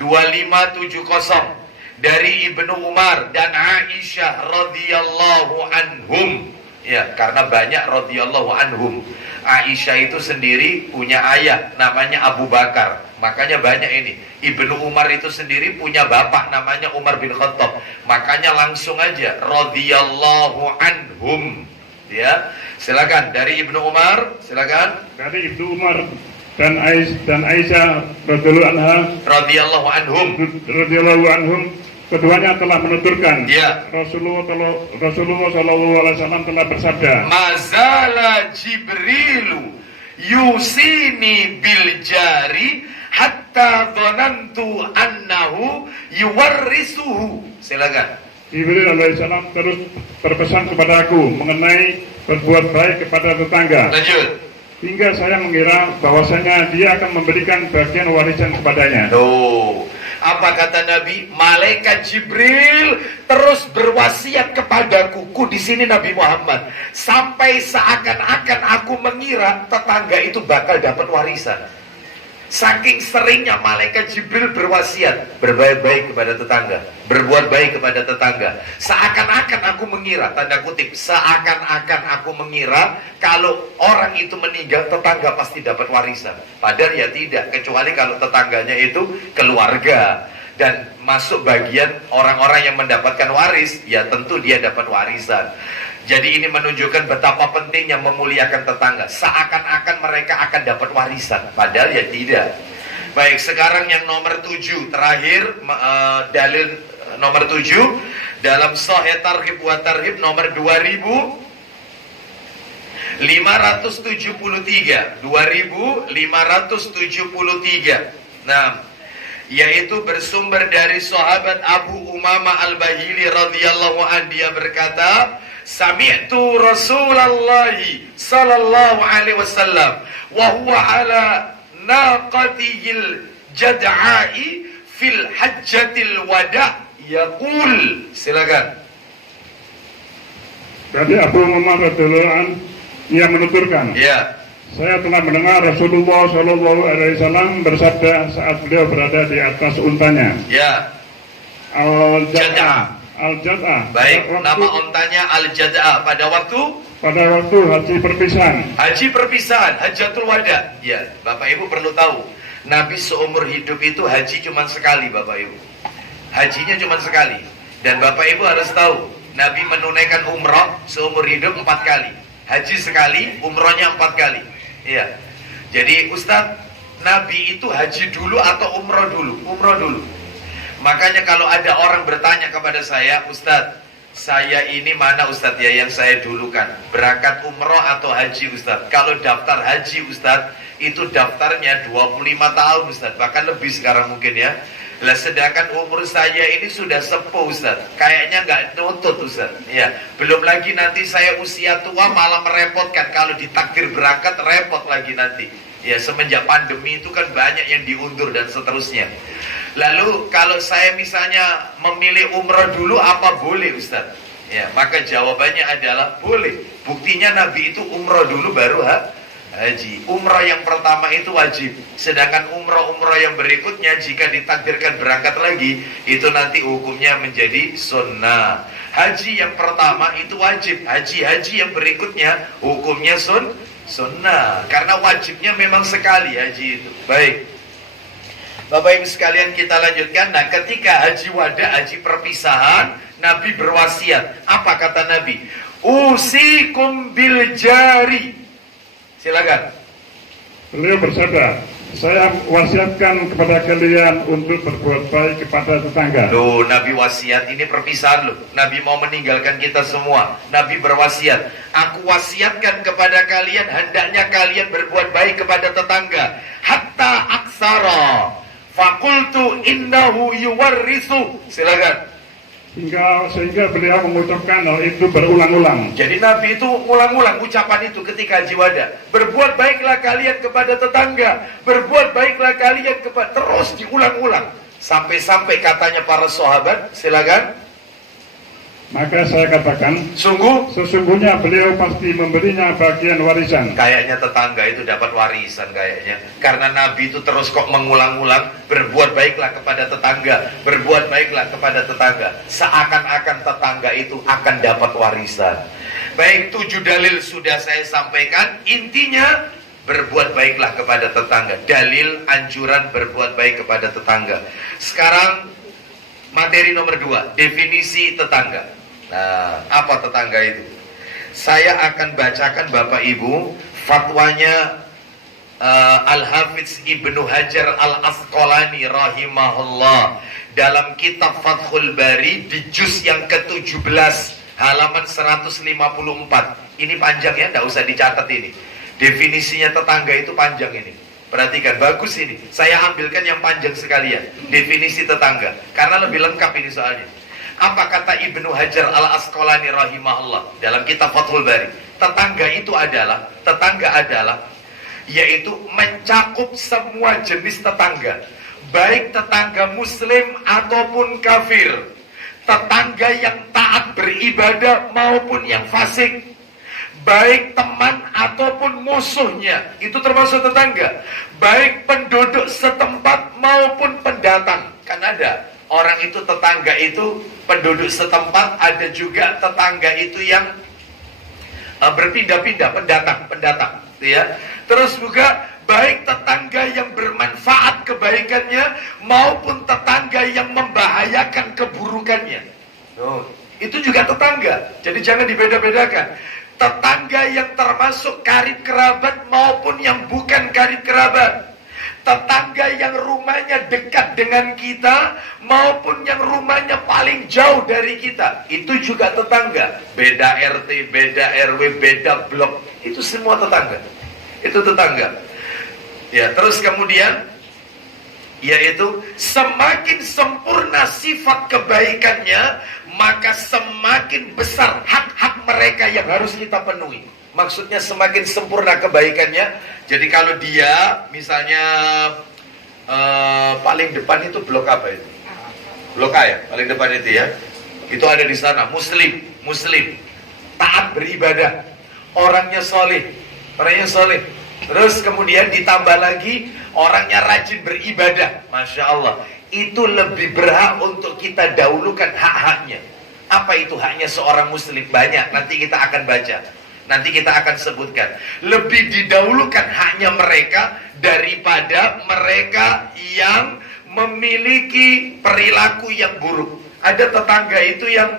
2570. dari Ibnu Umar dan Aisyah radhiyallahu anhum. Ya, karena banyak radhiyallahu anhum. Aisyah itu sendiri punya ayah namanya Abu Bakar. Makanya banyak ini. Ibnu Umar itu sendiri punya bapak namanya Umar bin Khattab. Makanya langsung aja radhiyallahu anhum. Ya, silakan dari Ibnu Umar, silakan. Dari Ibnu Umar dan Aisyah radhiyallahu anhum, keduanya telah menuturkan, ya, Rasulullah Shallallahu Alaihi Wasallam telah bersabda, mazala Jibrilu yusini bil jari hatta dhanantu annahu yuwarrisuhu. Silakan. Jibril alaihissalam terus berpesan kepadaku mengenai berbuat baik kepada tetangga. Lanjut. Hingga saya mengira bahwasanya dia akan memberikan bagian warisan kepadanya. Tuh. Apa kata Nabi? Malaikat Jibril terus berwasiat kepadaku. Di sini Nabi Muhammad. Sampai seakan-akan aku mengira tetangga itu bakal dapat warisan. Saking seringnya malaikat Jibril berwasiat, berbuat baik kepada tetangga, berbuat baik kepada tetangga. Seakan-akan aku mengira, tanda kutip, seakan-akan aku mengira kalau orang itu meninggal, tetangga pasti dapat warisan. Padahal ya tidak, kecuali kalau tetangganya itu keluarga dan masuk bagian orang-orang yang mendapatkan waris, ya tentu dia dapat warisan. Jadi ini menunjukkan betapa pentingnya memuliakan tetangga. Seakan-akan mereka akan dapat warisan, padahal ya tidak. Baik, sekarang yang nomor 7 terakhir, dalil nomor 7 dalam Sahih Targhib wa Tarhib nomor 2573. Nah, yaitu bersumber dari sahabat Abu Umamah Al-Bahili radhiyallahu anhu. Dia berkata, sami'tu Rasulullah sallallahu alaihi wasallam wa huwa ala naqatihil jad'a'i fil hajjatil wada' yaqul. Silakan. Berarti Abu Umamah radhiyallahu anhu ia menuturkan, ya, saya telah mendengar Rasulullah Shallallahu Alaihi Wasallam bersabda saat beliau berada di atas untanya. Ya. Al-Jad'ah. Baik, nama ontanya Al-Jad'ah pada waktu haji perpisahan. Haji perpisahan, Hajjatul Wada. Ya, Bapak Ibu perlu tahu, Nabi seumur hidup itu haji cuma sekali, Bapak Ibu. Hajinya cuma sekali. Dan Bapak Ibu harus tahu, Nabi menunaikan umrah seumur hidup 4 kali. Haji sekali, umrohnya 4 kali. Iya. Jadi Ustadz, Nabi itu haji dulu atau umroh dulu? Umroh dulu. Makanya kalau ada orang bertanya kepada saya, Ustadz, saya ini mana Ustadz ya yang saya dulukan? Berangkat umroh atau haji Ustadz? Kalau daftar haji Ustadz, itu daftarnya 25 tahun Ustadz, bahkan lebih sekarang mungkin ya. Lah sedangkan umur saya ini sudah sepuh Ustadz, kayaknya nggak nutut Ustadz. Ya, belum lagi nanti saya usia tua malah merepotkan. Kalau ditakdir berangkat repot lagi nanti. Ya, semenjak pandemi itu kan banyak yang diundur dan seterusnya. Lalu kalau saya misalnya memilih umrah dulu apa boleh Ustaz? Ya, maka jawabannya adalah boleh. Buktinya Nabi itu umrah dulu baru haji. Umrah yang pertama itu wajib. Sedangkan umrah-umrah yang berikutnya jika ditakdirkan berangkat lagi, itu nanti hukumnya menjadi sunnah. Haji yang pertama itu wajib. Haji-haji yang berikutnya hukumnya sunnah. Karena wajibnya memang sekali haji itu. Baik. Bapak Ibu sekalian, kita lanjutkan. Nah, ketika haji wada, haji perpisahan, Nabi berwasiat. Apa kata Nabi? Usikum bil jari. Silakan. Beliau bersabda, saya wasiatkan kepada kalian untuk berbuat baik kepada tetangga. Loh, Nabi wasiat, ini perpisahan loh. Nabi mau meninggalkan kita semua. Nabi berwasiat, aku wasiatkan kepada kalian, hendaknya kalian berbuat baik kepada tetangga. Hatta aksara fakultu innahu yuwarrisu. Silakan. Sehingga beliau mengucapkan hal itu berulang-ulang. Jadi Nabi itu ulang-ulang ucapan itu ketika haji wada. Berbuat baiklah kalian kepada tetangga, berbuat baiklah kalian kepada, terus diulang-ulang. Sampai-sampai katanya para sahabat, silakan. Maka saya katakan, sesungguhnya beliau pasti memberinya bagian warisan. Kayaknya tetangga itu dapat warisan kayaknya. Karena Nabi itu terus kok mengulang-ulang, berbuat baiklah kepada tetangga, berbuat baiklah kepada tetangga. Seakan-akan tetangga itu akan dapat warisan. Baik, 7 dalil sudah saya sampaikan. Intinya, berbuat baiklah kepada tetangga. Dalil anjuran berbuat baik kepada tetangga. Sekarang materi nomor 2, definisi tetangga. Nah, apa tetangga itu? Saya akan bacakan Bapak Ibu fatwanya Al-Hafidz Ibnu Hajar Al-Asqalani rahimahullah dalam kitab Fathul Bari di juz yang ke-17 halaman 154. Ini panjang ya, tidak usah dicatat ini. Definisinya tetangga itu panjang ini. Perhatikan, bagus ini. Saya ambilkan yang panjang sekalian. Definisi tetangga. Karena lebih lengkap ini soalnya. Apa kata Ibnu Hajar Al-Asqalani rahimahullah dalam kitab Fathul Bari? Tetangga adalah yaitu mencakup semua jenis tetangga. Baik tetangga muslim ataupun kafir. Tetangga yang taat beribadah maupun yang fasik. Baik teman ataupun musuhnya, itu termasuk tetangga. Baik penduduk setempat maupun pendatang. Kan ada orang itu tetangga itu penduduk setempat, ada juga tetangga itu yang berpindah-pindah, pendatang, ya. Terus juga baik tetangga yang bermanfaat kebaikannya maupun tetangga yang membahayakan keburukannya. Itu juga tetangga. Jadi jangan dibeda-bedakan. Tetangga yang termasuk karib kerabat maupun yang bukan karib kerabat. Tetangga yang rumahnya dekat dengan kita maupun yang rumahnya paling jauh dari kita, itu juga tetangga. Beda RT, beda RW, beda blok, itu semua tetangga. Itu tetangga. Ya, terus kemudian yaitu semakin sempurna sifat kebaikannya, maka semakin besar hak-hak mereka yang harus kita penuhi. Maksudnya semakin sempurna kebaikannya. Jadi kalau dia misalnya paling depan itu blok apa itu? Blok A ya, paling depan itu ya. Itu ada di sana, muslim, taat beribadah, orangnya soleh. Terus kemudian ditambah lagi orangnya rajin beribadah, masya Allah. Itu lebih berhak untuk kita dahulukan hak-haknya. Apa itu haknya seorang muslim? Banyak, nanti kita akan baca. Nanti kita akan sebutkan. Lebih didahulukan haknya mereka daripada mereka yang memiliki perilaku yang buruk. Ada tetangga itu yang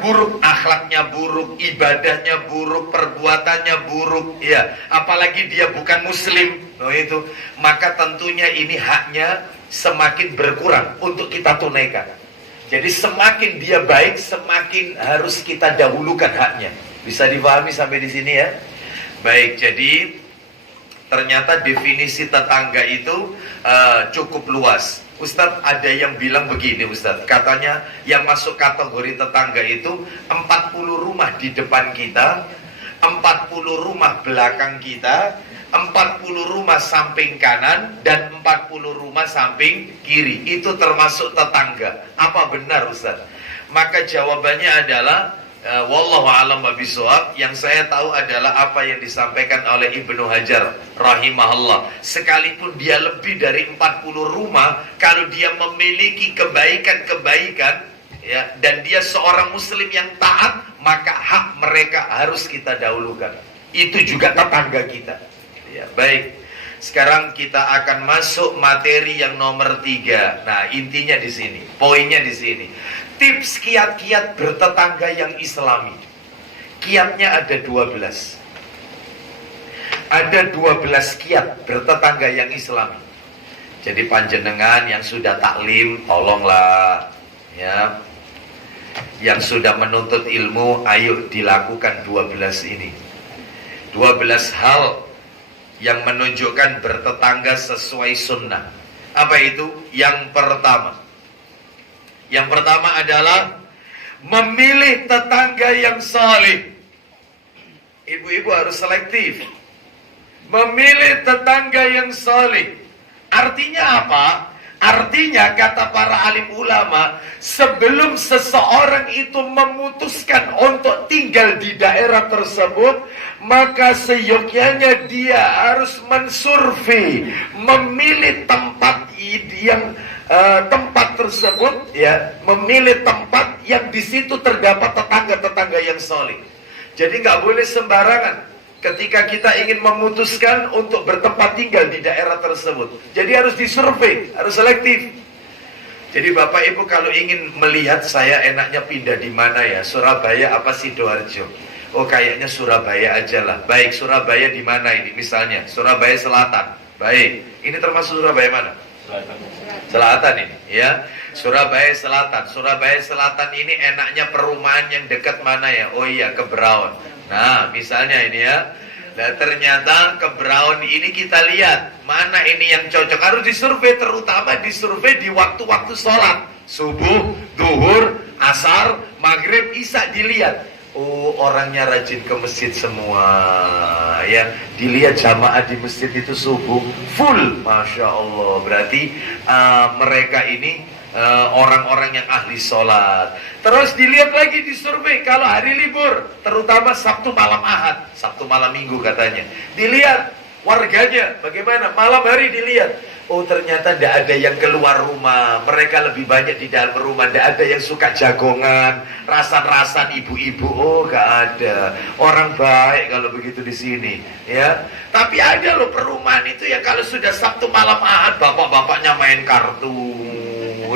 buruk, akhlaknya buruk, ibadahnya buruk, perbuatannya buruk, ya. Apalagi dia bukan muslim, itu. Maka tentunya ini haknya semakin berkurang untuk kita tunaikan. Jadi semakin dia baik, semakin harus kita dahulukan haknya. Bisa dipahami sampai di sini ya? Baik, jadi ternyata definisi tetangga itu cukup luas. Ustadz, ada yang bilang begini Ustadz, katanya yang masuk kategori tetangga itu 40 rumah di depan kita, 40 rumah belakang kita, 40 rumah samping kanan, dan 40 rumah samping kiri. Itu termasuk tetangga. Apa benar Ustadz? Maka jawabannya adalah wallahu a'lam bishawab. Yang saya tahu adalah apa yang disampaikan oleh Ibnu Hajar rahimahullah. Sekalipun dia lebih dari 40 rumah, kalau dia memiliki kebaikan-kebaikan ya, dan dia seorang muslim yang taat, maka hak mereka harus kita dahulukan. Itu juga tetangga kita ya. Baik, sekarang kita akan masuk materi yang nomor 3. Nah, intinya di sini, poinnya di sini. Tips kiat-kiat bertetangga yang islami. Kiatnya ada 12. Ada 12 kiat bertetangga yang islami. Jadi panjenengan yang sudah taklim, tolonglah ya. Yang sudah menuntut ilmu, ayo dilakukan 12 ini. 12 hal yang menunjukkan bertetangga sesuai sunnah. Apa itu? Yang pertama adalah memilih tetangga yang salih. Ibu-ibu harus selektif. Memilih tetangga yang salih. Artinya apa? Artinya kata para alim ulama, sebelum seseorang itu memutuskan untuk tinggal di daerah tersebut, maka seyogyanya dia harus mensurvei, memilih tempat yang tempat tersebut, ya, memilih tempat yang di situ terdapat tetangga-tetangga yang soleh. Jadi nggak boleh sembarangan ketika kita ingin memutuskan untuk bertempat tinggal di daerah tersebut. Jadi harus disurvei, harus selektif. Jadi Bapak Ibu kalau ingin melihat saya enaknya pindah di mana ya, Surabaya apa Sidoarjo? Oh kayaknya Surabaya aja lah. Baik, Surabaya di mana ini? Misalnya Surabaya Selatan. Baik, ini termasuk Surabaya mana? Selatan ini, ya. Surabaya Selatan. Surabaya Selatan ini enaknya perumahan yang dekat mana ya? Oh iya, ke Braun. Nah, misalnya ini ya. Nah, ternyata ke Braun ini kita lihat mana ini yang cocok. Harus disurvei, terutama disurvei di waktu-waktu sholat. Subuh, duhur, asar, maghrib, isya dilihat. Oh, orangnya rajin ke masjid semua, ya. Dilihat jamaah di masjid itu subuh full, masya Allah. Berarti mereka ini orang-orang yang ahli sholat. Terus dilihat lagi di survei kalau hari libur, terutama Sabtu malam Ahad, Sabtu malam Minggu katanya. Dilihat warganya bagaimana, malam hari dilihat. Oh ternyata tidak ada yang keluar rumah, mereka lebih banyak di dalam rumah. Tidak ada yang suka jagongan, rasan-rasan ibu-ibu. Oh gak ada, orang baik kalau begitu di sini, ya. Tapi ada loh perumahan itu yang kalau sudah Sabtu malam Ahad, bapak-bapaknya main kartu,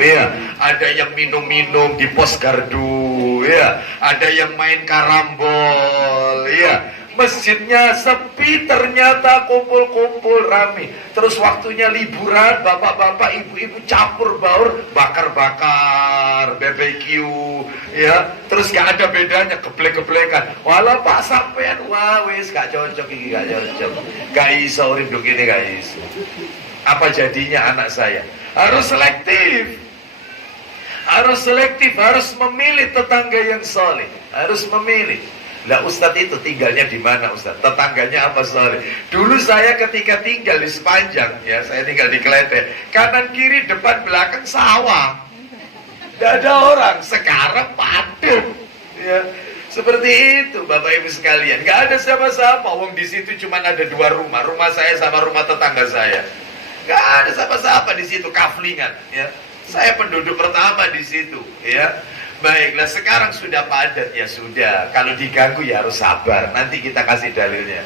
ya. Ada yang minum-minum di pos gardu, ya. Ada yang main karambol, ya. Masjidnya sepi, ternyata kumpul-kumpul rame. Terus waktunya liburan, bapak-bapak, ibu-ibu campur baur, bakar-bakar, BBQ, ya. Terus gak ada bedanya, geblek-geblekan. Walau Pak sampean, wah wis gak cocok ini, gak cocok. Gak iso urip begini, gak iso. Apa jadinya anak saya? Harus selektif. Harus selektif, harus memilih tetangga yang soleh. Harus memilih. Lah Ustadz itu tinggalnya di mana Ustadz? Tetangganya apa soleh? Dulu saya ketika tinggal di Sepanjang, ya saya tinggal di Klete, kanan kiri depan belakang sawah, tidak ada orang. Sekarang padat, ya seperti itu Bapak Ibu sekalian. Gak ada siapa-siapa. Wong di situ cuma ada 2 rumah, rumah saya sama rumah tetangga saya. Gak ada siapa-siapa di situ, kaflingan, ya. Saya penduduk pertama di situ, ya. Baiklah, sekarang sudah padat, ya sudah. Kalau diganggu ya harus sabar. Nanti kita kasih dalilnya.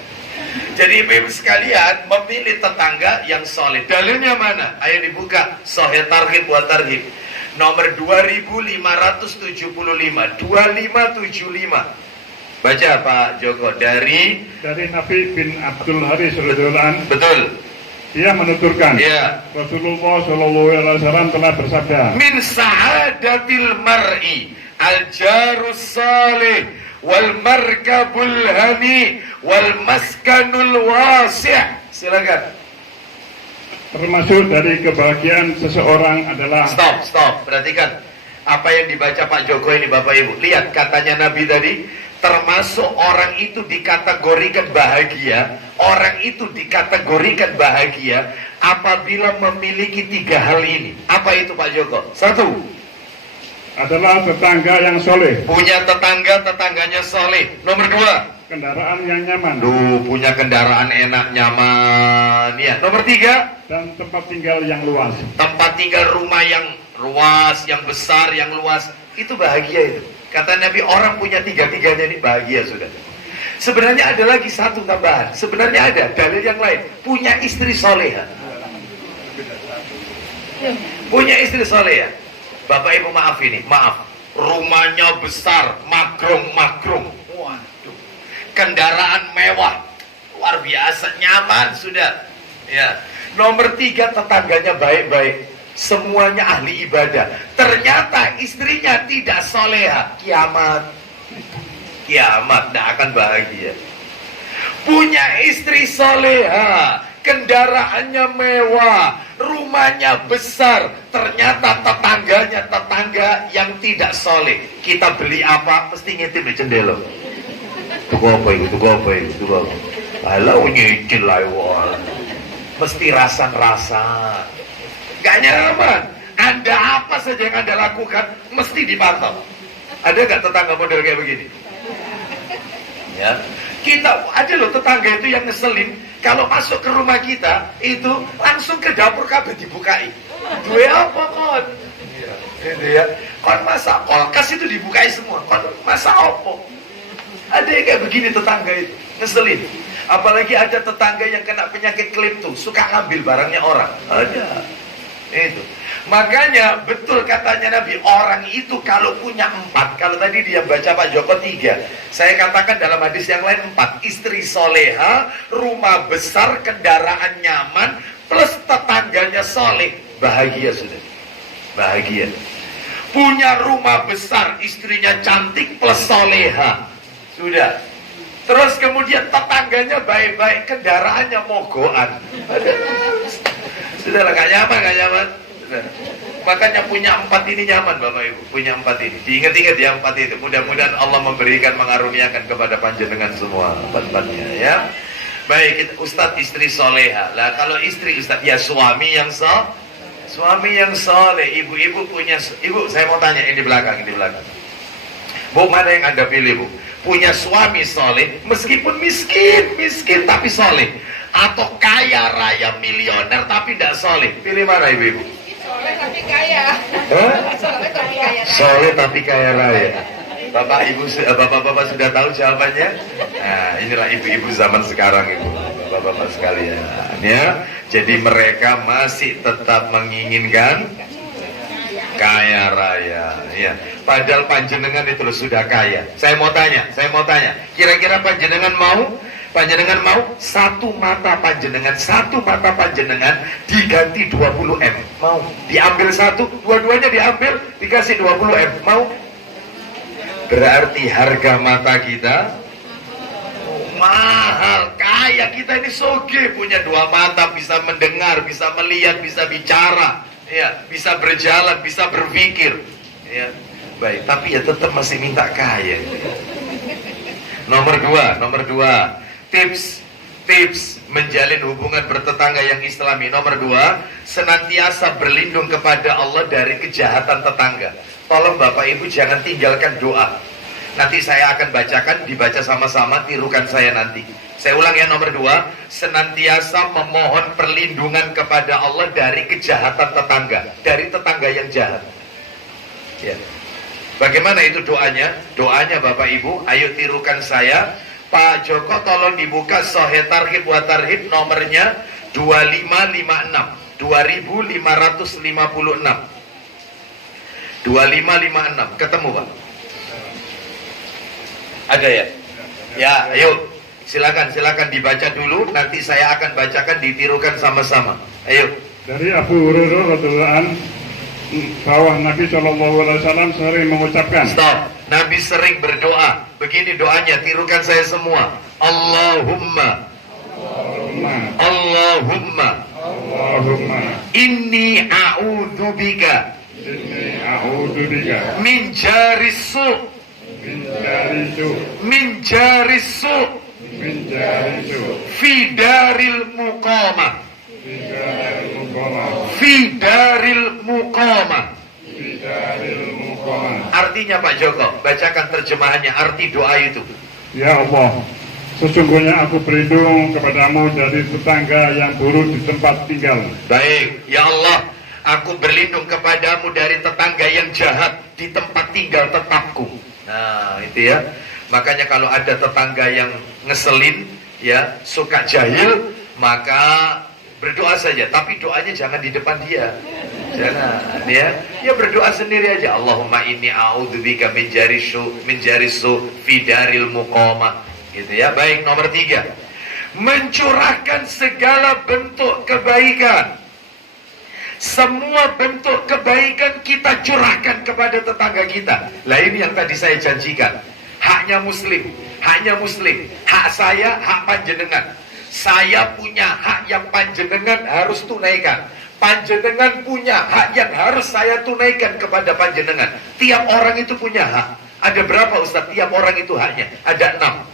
Jadi ibu-ibu sekalian, memilih tetangga yang soleh. Dalilnya mana? Ayo dibuka. Sahih Targhib wa Tarhib. Nomor 2575. 2575. Baca Pak Joko. Dari Nabi bin Abdul Haris radhiyallahu anhu. Betul. Dia menuturkan, ya. Rasulullah SAW telah bersabda, min sa'adatil mar'i al-jarus salih wal markabul hani wal maskanul wasi'. Silakan. Termasuk dari kebahagiaan seseorang adalah. Stop. Perhatikan apa yang dibaca Pak Joko ini Bapak Ibu. Lihat katanya Nabi tadi. Termasuk orang itu dikategorikan bahagia. Orang itu dikategorikan bahagia apabila memiliki 3 hal ini. Apa itu Pak Joko? 1. Adalah tetangga yang soleh. Punya tetangga, tetangganya soleh. Nomor 2. Kendaraan yang nyaman. Punya kendaraan enak, nyaman. Ya. Nomor 3. Dan tempat tinggal yang luas. Tempat tinggal rumah yang luas, yang besar, yang luas. Itu bahagia itu. Kata Nabi, orang punya 3-tiganya ini bahagia sudah. Sebenarnya ada lagi 1 tambahan. Sebenarnya ada dalil yang lain. Punya istri soleha. Punya istri soleha. Bapak Ibu maaf ini, maaf. Rumahnya besar, magrung. Waduh. Kendaraan mewah. Luar biasa, nyaman sudah. Ya. Nomor 3, tetangganya baik-baik. Semuanya ahli ibadah. Ternyata istrinya tidak soleha. Kiamat, tidak akan bahagia. Punya istri soleha, kendaraannya mewah, rumahnya besar. Ternyata tetangganya tetangga yang tidak soleh. Kita beli apa? Mesti ngintip di jendela. Tuku apa itu? Kalau nyicil lah, mesti rasan-rasan. Gak nyaman. Anda apa saja yang Anda lakukan mesti dipantau. Ada gak tetangga model kayak begini? Ya, kita ada loh tetangga itu yang ngeselin. Kalau masuk ke rumah kita itu langsung ke dapur kabeh dibukai. Duwe apa kon? Gitu ya. Kon masak kulkas itu dibukai semua. Kon masak apa? Ada yang kayak begini tetangga itu ngeselin. Apalagi ada tetangga yang kena penyakit klepto, suka ngambil barangnya orang. Ada. Itu. Makanya betul katanya Nabi, orang itu kalau punya 4, kalau tadi dia baca Pak Joko 3, saya katakan dalam hadis yang lain 4, istri soleha, rumah besar, kendaraan nyaman, plus tetangganya soleh, bahagia sudah. Bahagia. Punya rumah besar, istrinya cantik plus soleha, sudah. Terus kemudian tetangganya baik-baik, kendaraannya mogoan. Sudah lah, gak nyaman, gak nyaman. Sudah. Makanya punya 4 ini nyaman Bapak Ibu, punya 4 ini. Diingat-ingat ya 4 itu. Mudah-mudahan Allah memberikan, mengaruniakan kepada panjenengan semua 4-4-nya ya. Baik, Ustadz istri soleha. Lah kalau istri Ustadz ya suami yang soleh. Ibu-ibu punya, ibu saya mau tanya ini di belakang, Bu, mana yang Anda pilih, Bu? Punya suami soleh, meskipun miskin tapi soleh, atau kaya raya miliuner tapi tidak soleh? Pilih mana ibu-ibu? Soleh tapi kaya. Soleh tapi kaya raya. Bapak-bapak sudah tahu jawabannya? Nah, inilah ibu-ibu zaman sekarang ibu, bapak-bapak sekalian ya. Jadi mereka masih tetap menginginkan kaya raya ya. Padahal panjenengan itu sudah kaya. Saya mau tanya, kira-kira panjenengan mau satu mata panjenengan diganti 20M? Mau? Diambil satu, dua-duanya diambil, dikasih 20M, mau? Berarti harga mata kita mahal. Kaya kita ini soge, punya 2 mata, bisa mendengar, bisa melihat, bisa bicara ya, bisa berjalan, bisa berpikir ya. Baik, tapi ya tetap masih minta kaya. Nomor dua, tips menjalin hubungan bertetangga yang islami. Nomor 2, senantiasa berlindung kepada Allah dari kejahatan tetangga. Tolong Bapak Ibu jangan tinggalkan doa. Nanti saya akan bacakan, dibaca sama-sama, tirukan saya nanti. Saya ulang ya, nomor 2, senantiasa memohon perlindungan kepada Allah dari kejahatan tetangga, dari tetangga yang jahat ya. Bagaimana itu doanya? Doanya Bapak Ibu, ayo tirukan saya. Pak Joko tolong dibuka Sahih Targhib wa Tarhib, nomornya 2556, 2556, 2556. Ketemu Pak? Ada ya? Ya, ayo silakan dibaca dulu, nanti saya akan bacakan, ditirukan sama-sama. Ayo. Dari Abu Hurairah radhiyallahu anhu bahwa Nabi SAW sering mengucapkan. Stop. Nabi sering berdoa. Begini doanya, tirukan saya semua. Allahumma inni a'udzubika min jarissu fi daril muqamah. Artinya Pak Joko, bacakan terjemahannya, arti doa itu. Ya Allah, sesungguhnya aku berlindung kepadamu dari tetangga yang buruk di tempat tinggal. Baik, ya Allah, aku berlindung kepadamu dari tetangga yang jahat di tempat tinggal tetapku. Nah, itu ya. Makanya kalau ada tetangga yang ngeselin, ya, suka jahil, maka berdoa saja, tapi doanya jangan di depan dia. Jangan ya. Ya berdoa sendiri aja. Allahumma inni a'udzubika min jarissu fi daril muqamah. Gitu ya. Baik, nomor 3. Mencurahkan segala bentuk kebaikan. Semua bentuk kebaikan kita curahkan kepada tetangga kita. Lah ini yang tadi saya janjikan. Haknya muslim, hak saya, hak panjenengan. Saya punya hak yang panjenengan harus tunaikan. Panjenengan punya hak yang harus saya tunaikan kepada panjenengan. Tiap orang itu punya hak. Ada berapa Ustaz? Tiap orang itu haknya. Ada 6.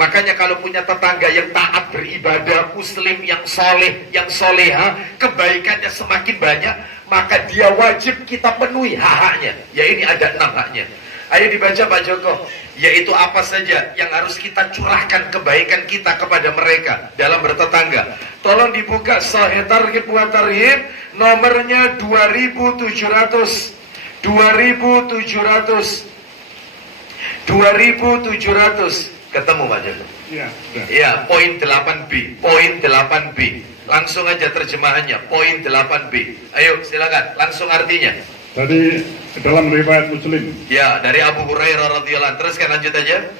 Makanya kalau punya tetangga yang taat beribadah, muslim yang soleh, yang soleha, kebaikannya semakin banyak, maka dia wajib kita penuhi hak-haknya. Ya ini ada 6 haknya. Ayo dibaca Pak Joko. Yaitu apa saja yang harus kita curahkan kebaikan kita kepada mereka dalam bertetangga. Tolong dibuka Sahih Targhib wa Tarhib, nomornya 2700. 2700. Ketemu Pak Joko? Iya. Ya, poin 8B. Poin 8B. Langsung aja terjemahannya. Poin 8B. Ayo silakan. Langsung artinya. Tadi dalam riwayat Muslim. Ya, dari Abu Hurairah radhiyallahu anhu. Teruskan lanjut aja.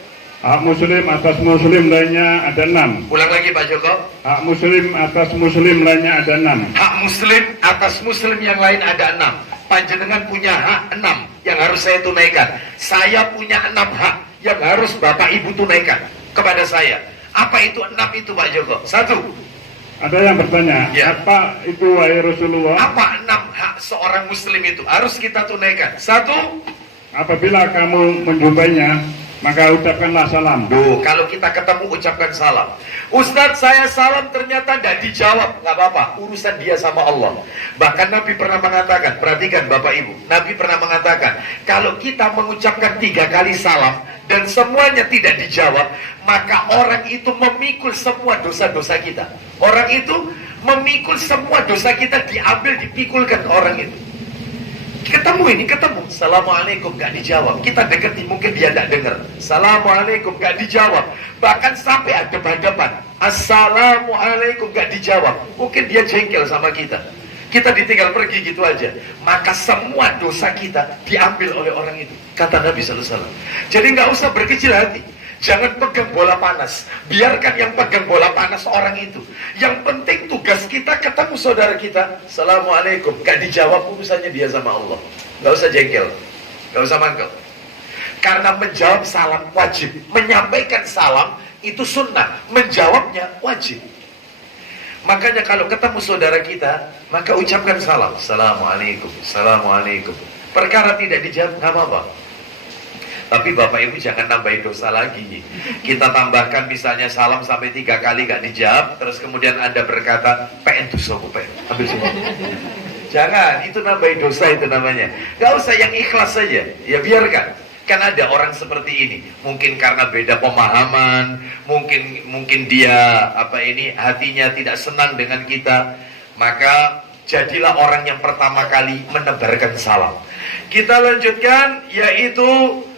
Hak Muslim atas Muslim lainnya ada 6. Ulang lagi Pak Joko. Hak Muslim atas Muslim lainnya ada 6. Hak Muslim atas Muslim yang lain ada 6. Panjenengan punya hak 6 yang harus saya tunaikan. Saya punya 6 hak yang harus Bapak Ibu tunaikan kepada saya. Apa itu 6 itu Pak Joko? 1. Ada yang bertanya, Ya. apa itu wahai Rasulullah? Apa 6 hak seorang Muslim itu harus kita tunaikan? 1. Apabila kamu menjumpainya, maka ucapkanlah salam. Kalau kita ketemu ucapkan salam. Ustadz saya salam ternyata tidak dijawab, nggak apa-apa, urusan dia sama Allah. Bahkan Nabi pernah mengatakan, perhatikan Bapak Ibu, Nabi pernah mengatakan, kalau kita mengucapkan 3 kali salam dan semuanya tidak dijawab, maka orang itu memikul semua dosa-dosa kita. Orang itu memikul semua dosa kita, diambil, dipikulkan ke orang itu. Ketemu, Assalamualaikum, gak dijawab. Kita deketi, mungkin dia gak dengar. Assalamualaikum, gak dijawab. Bahkan sampai adab-adaban. Assalamualaikum, gak dijawab. Mungkin dia jengkel sama kita. Kita ditinggal pergi gitu aja. Maka semua dosa kita diambil oleh orang itu. Kata Nabi SAW. Jadi gak usah berkecil hati. Jangan pegang bola panas. Biarkan yang pegang bola panas orang itu. Yang penting tugas kita ketemu saudara kita. Assalamualaikum. Gak dijawab, urusannya dia sama Allah. Gak usah jengkel. Gak usah mangkel. Karena menjawab salam wajib. Menyampaikan salam itu sunnah. Menjawabnya wajib. Makanya kalau ketemu saudara kita, maka ucapkan salam. Assalamualaikum. Assalamualaikum. Perkara tidak dijawab, gak apa-apa. Tapi Bapak Ibu jangan nambahin dosa lagi. Kita tambahkan misalnya salam sampai 3 kali gak dijawab, terus kemudian Anda berkata, pengen dosa, ambil semua. Jangan, itu nambahin dosa itu namanya. Gak usah, yang ikhlas saja. Ya biarkan. Kan ada orang seperti ini. Mungkin karena beda pemahaman, mungkin dia hatinya tidak senang dengan kita. Maka jadilah orang yang pertama kali menebarkan salam. Kita lanjutkan, yaitu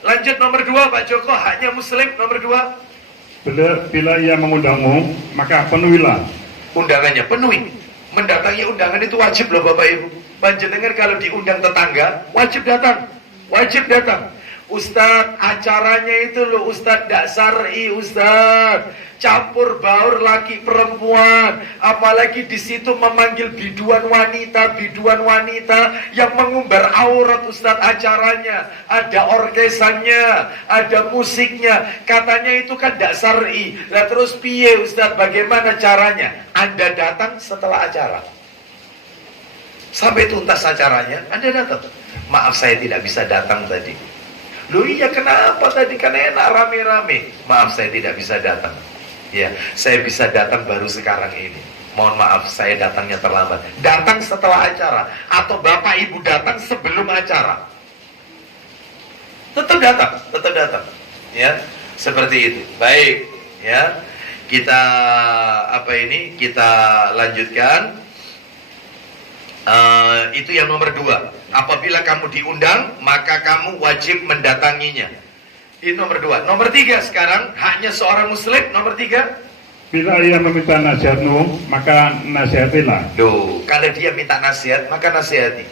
lanjut nomor 2 Pak Joko, haknya Muslim nomor 2. Bila ia mengundangmu, maka penuhilah. Undangannya penuhi. Mendatangi undangan itu wajib loh Bapak Ibu. Panjenengan kalau diundang tetangga, wajib datang. Wajib datang. Ustadz, acaranya itu loh Ustadz, gak syar'i Ustadz. Campur baur laki perempuan. Apalagi di situ memanggil biduan wanita yang mengumbar aurat Ustadz acaranya. Ada orkesannya, ada musiknya. Katanya itu kan gak syar'i. Lah terus piye Ustadz, bagaimana caranya? Anda datang setelah acara. Sampai tuntas acaranya, Anda datang. Maaf saya tidak bisa datang tadi. Loh iya kenapa tadi, kan enak rame-rame. Maaf saya tidak bisa datang. Ya, saya bisa datang baru sekarang ini. Mohon maaf saya datangnya terlambat. Datang setelah acara atau Bapak Ibu datang sebelum acara. Tetap datang. Ya, seperti itu. Baik, ya. Kita kita lanjutkan. Itu yang nomor 2. Apabila kamu diundang, maka kamu wajib mendatanginya. Ini nomor 2. Nomor 3 sekarang, haknya seorang Muslim. Nomor 3. Bila ia meminta nasihatmu, maka nasihatilah. Kalau dia minta nasihat, maka nasihati.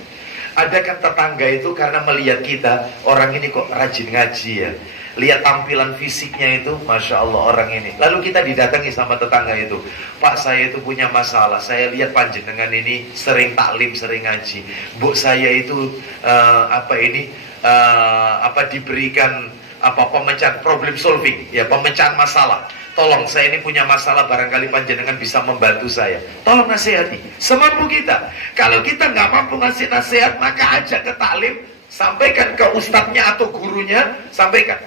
Ada kan tetangga itu karena melihat kita, orang ini kok rajin ngaji ya. Lihat tampilan fisiknya itu, Masya Allah orang ini. Lalu kita didatangi sama tetangga itu. Pak, saya itu punya masalah. Saya lihat panjenengan ini sering taklim, sering ngaji. Bu, saya itu diberikan pemecahan problem solving, ya pemecahan masalah. Tolong, saya ini punya masalah, barangkali panjenengan bisa membantu saya. Tolong nasihati, semampu kita. Kalau kita nggak mampu ngasih nasihat, maka ajak ke taklim, sampaikan ke ustadznya atau gurunya, sampaikan.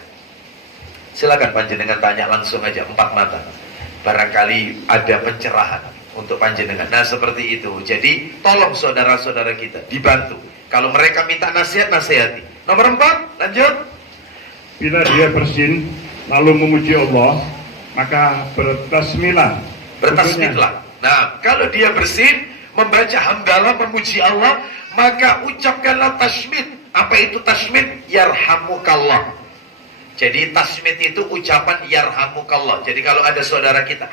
Silakan panjenengan tanya langsung aja, empat mata. Barangkali ada pencerahan untuk panjenengan. Nah seperti itu. Jadi tolong saudara-saudara kita dibantu. Kalau mereka minta nasihat, nasihati. Nomor 4, lanjut. Bila dia bersin lalu memuji Allah, maka bertasmihlah. Bertasmihlah. Nah, kalau dia bersin, membaca hamdalah, memuji Allah, maka ucapkanlah tasmid. Apa itu tasmid? Yarhamukallah. Jadi tasmid itu ucapan yarhamukallah. Jadi kalau ada saudara kita,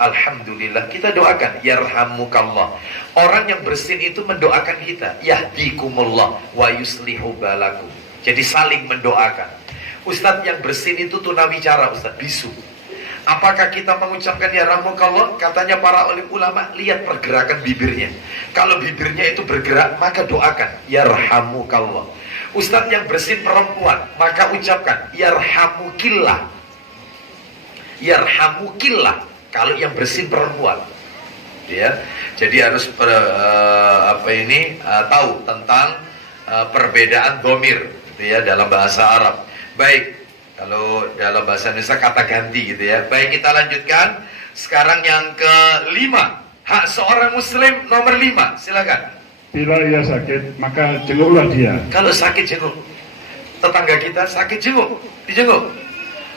alhamdulillah, kita doakan yarhamukallah. Orang yang bersin itu mendoakan kita, yahdikumullah wa yuslihu balakum. Jadi saling mendoakan. Ustadz yang bersin itu tunawicara, Ustadz, bisu. Apakah kita mengucapkan yarhamukallah? Katanya para ulama, lihat pergerakan bibirnya. Kalau bibirnya itu bergerak, maka doakan yarhamukallah. Ustadz yang bersin perempuan, maka ucapkan yarhamukillah. Yarhamukillah. Kalau yang bersin perempuan, ya. Jadi harus tahu tentang perbedaan domir, gitu ya, dalam bahasa Arab. Baik, kalau dalam bahasa Indonesia kata ganti, gitu ya. Baik, kita lanjutkan. Sekarang yang kelima, hak seorang muslim nomor 5, silakan. Bila ia sakit, maka jenguklah dia. Kalau sakit jenguk. Tetangga kita sakit jenguk, dijenguk.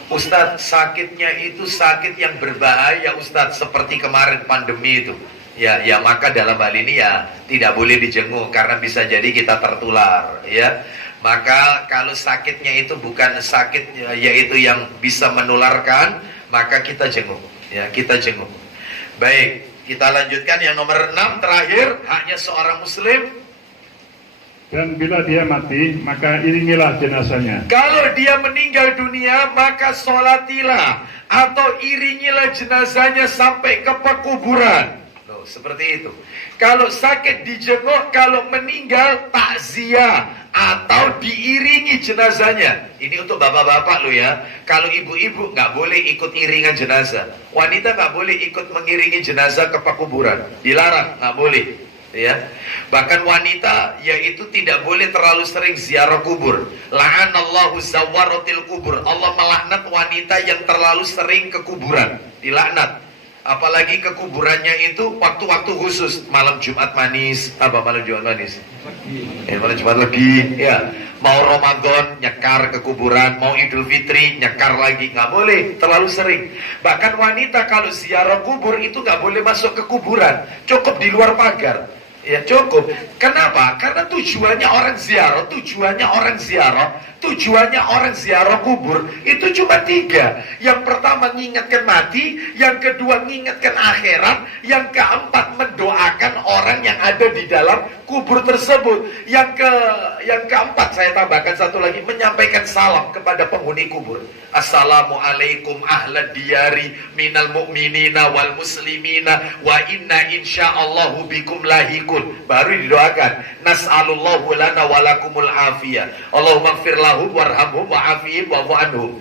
Ustadz, sakitnya itu sakit yang berbahaya, Ustadz, seperti kemarin pandemi itu. Ya, maka dalam hal ini ya tidak boleh dijenguk karena bisa jadi kita tertular, ya. Maka kalau sakitnya itu bukan sakit yaitu yang bisa menularkan, maka kita jenguk, ya, kita jenguk. Baik, kita lanjutkan yang nomor 6 terakhir, haknya seorang muslim. Dan bila dia mati, maka iringilah jenazahnya. Kalau dia meninggal dunia, maka sholatilah atau iringilah jenazahnya sampai ke pekuburan. Loh, seperti itu. Kalau sakit dijenguk, kalau meninggal takziah atau diiringi jenazahnya. Ini untuk bapak-bapak lo ya. Kalau ibu-ibu nggak boleh ikut iringan jenazah. Wanita nggak boleh ikut mengiringi jenazah ke pekuburan. Dilarang, nggak boleh. Ya, bahkan wanita yaitu tidak boleh terlalu sering ziarah kubur. La'anallahu zawaratil kubur. Allah melaknat wanita yang terlalu sering ke kuburan. Dilaknat. Apalagi ke kuburannya itu waktu-waktu khusus. Malam Jumat manis. Apa malam Jumat manis? Malam Jumat lagi. Ya, mau Ramadan nyekar ke kuburan, mau Idul Fitri nyekar lagi. Nggak boleh terlalu sering. Bahkan wanita kalau ziarah kubur itu nggak boleh masuk ke kuburan. Cukup di luar pagar. Ya cukup. Kenapa? Karena tujuannya orang ziarah kubur itu cuma 3. Yang pertama mengingatkan mati, yang kedua mengingatkan akhirat, yang keempat mendoakan orang yang ada di dalam kubur tersebut. Yang keempat saya tambahkan satu lagi, menyampaikan salam kepada penghuni kubur. Assalamualaikum ahlad diyari minal mu'minina wal muslimina wa inna insyaallahu bikum lahikun. Baru didoakan, nas'alullahu lana walakumul afiyah. Allahumma gfir lahum warhamhum wa'afihim wa'fu anhum.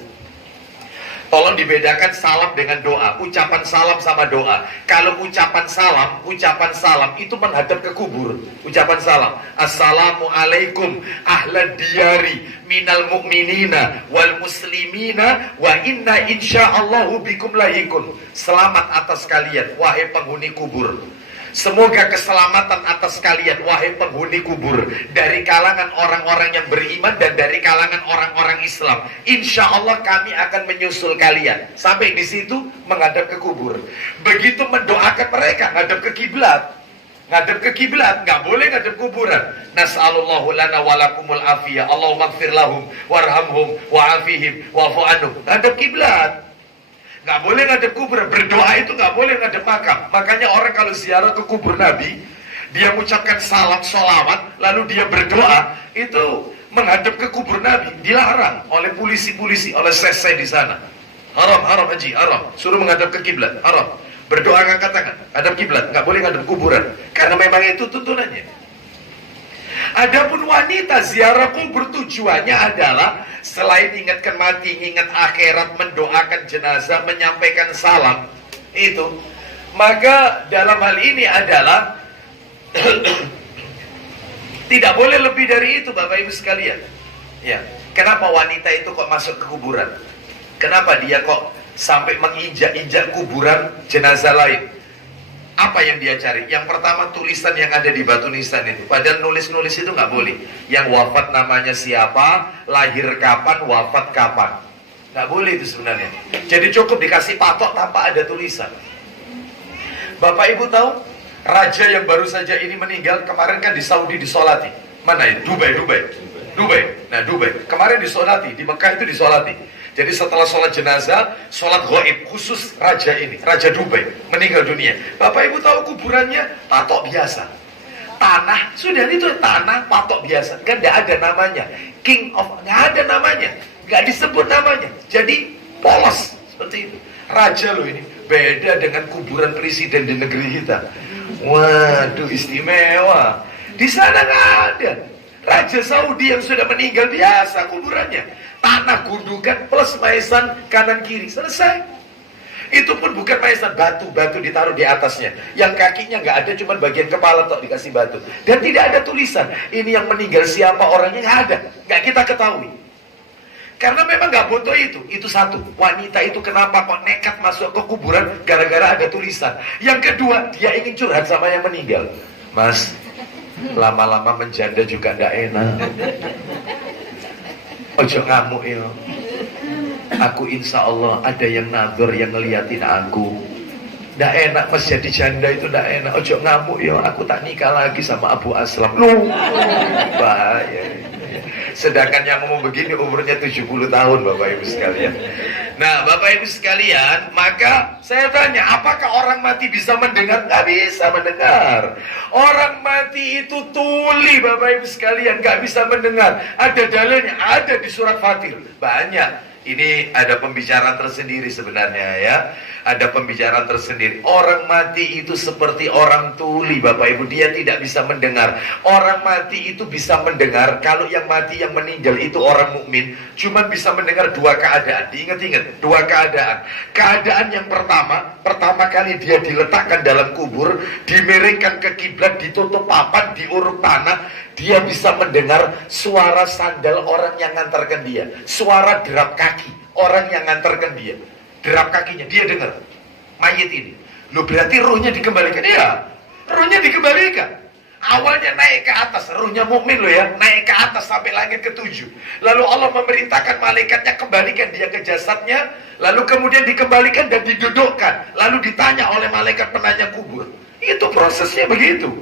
Tolong dibedakan salam dengan doa. Ucapan salam sama doa. Kalau ucapan salam itu menghadap ke kubur. Ucapan salam, assalamualaikum ahlad diyari minal mu'minina wal muslimina wa inna insyaallahu bikum lahikun. Selamat atas kalian wahai penghuni kubur. Semoga keselamatan atas kalian wahai penghuni kubur, dari kalangan orang-orang yang beriman dan dari kalangan orang-orang Islam. Insya Allah kami akan menyusul kalian. Sampai di situ menghadap ke kubur. Begitu mendoakan mereka ngadap ke kiblat. Ngadap ke kiblat, nggak boleh ngadap kuburan. Nas'alullahu lana walakumul afiyah. Allahumma gfir lahum warhamhum wa'afihim wa'fu anhum. Ngadap kiblat. Nggak boleh ngadep kubur, berdoa itu nggak boleh ngadep makam. Makanya orang kalau ziarah ke kubur Nabi, dia mengucapkan salam, sholawat, lalu dia berdoa, itu menghadap ke kubur Nabi. Dilarang oleh polisi-polisi, oleh sesai di sana. Haram haji, haram. Suruh menghadap ke kiblat, haram. Berdoa ngangkat tangan, hadap kiblat, nggak boleh ngadep kuburan. Karena memang itu tuntunannya. Adapun wanita ziarah kubur tujuannya adalah selain ingatkan mati, ingat akhirat, mendoakan jenazah, menyampaikan salam itu. Maka dalam hal ini adalah tidak boleh lebih dari itu, Bapak Ibu sekalian. Ya, kenapa wanita itu kok masuk ke kuburan? Kenapa dia kok sampai menginjak-injak kuburan jenazah lain? Apa yang dia cari? Yang pertama, tulisan yang ada di batu nisan itu. Padahal nulis-nulis itu nggak boleh. Yang wafat namanya siapa, lahir kapan, wafat kapan. Nggak boleh itu sebenarnya. Jadi cukup dikasih patok tanpa ada tulisan. Bapak Ibu tahu, raja yang baru saja ini meninggal kemarin kan di Saudi disolati. Mana itu? Dubai. Nah, Dubai. Kemarin disolati, di Mekah itu disolati. Jadi setelah sholat jenazah, sholat ghaib khusus raja ini, Raja Dubai, meninggal dunia. Bapak Ibu tahu kuburannya patok biasa. Tanah, sudah itu tanah patok biasa. Kan tidak ada namanya. King of, nggak ada namanya. Nggak disebut namanya. Jadi polos, seperti itu. Raja loh ini, beda dengan kuburan presiden di negeri kita. Waduh, istimewa. Di sana nggak ada. Raja Saudi yang sudah meninggal biasa kuburannya. Tanah gundukan plus maesan kanan kiri, selesai. Itu pun bukan maesan, batu ditaruh di atasnya. Yang kakinya nggak ada, cuma bagian kepala tok dikasih batu. Dan tidak ada tulisan. Ini yang meninggal siapa orangnya, nggak ada, nggak kita ketahui. Karena memang nggak butuh itu. Itu satu. Wanita itu kenapa kok nekat masuk ke kuburan gara-gara ada tulisan. Yang kedua, dia ingin curhat sama yang meninggal. Mas, lama-lama menjanda juga nggak enak. Ojo ngamuk ya. Aku insya Allah ada yang nador yang ngeliatin aku. Nggak enak mas jadi janda itu, nggak enak. Ojo ngamuk ya. Aku tak nikah lagi sama Abu Aslam. Loh, bahaya. Sedangkan yang ngomong begini umurnya 70 tahun Bapak Ibu sekalian. Nah Bapak Ibu sekalian, maka saya tanya, apakah orang mati bisa mendengar? Nggak bisa mendengar. Orang mati itu tuli Bapak Ibu sekalian, nggak bisa mendengar. Ada dalilnya, ada di surat Fatir. Banyak. Ini ada pembicaraan tersendiri sebenarnya ya. Ada pembicaraan tersendiri. Orang mati itu seperti orang tuli Bapak Ibu. Dia tidak bisa mendengar. Orang mati itu bisa mendengar. Kalau yang mati, yang meninggal itu orang mukmin, cuma bisa mendengar dua keadaan. Diingat-ingat, dua keadaan. Keadaan yang pertama kali dia diletakkan dalam kubur, dimiringkan ke kiblat, ditutup papan, diuruk tanah. Dia bisa mendengar suara sandal orang yang ngantarkan dia, suara derap kaki orang yang ngantarkan dia, derap kakinya dia dengar. Mayit ini, lo berarti ruhnya dikembalikan? Iya, ruhnya dikembalikan. Awalnya naik ke atas, ruhnya mukmin lo ya, naik ke atas sampai langit ke-7. Lalu Allah memerintahkan malaikatnya kembalikan dia ke jasadnya, lalu kemudian dikembalikan dan didudukkan, lalu ditanya oleh malaikat penanya kubur. Itu prosesnya begitu.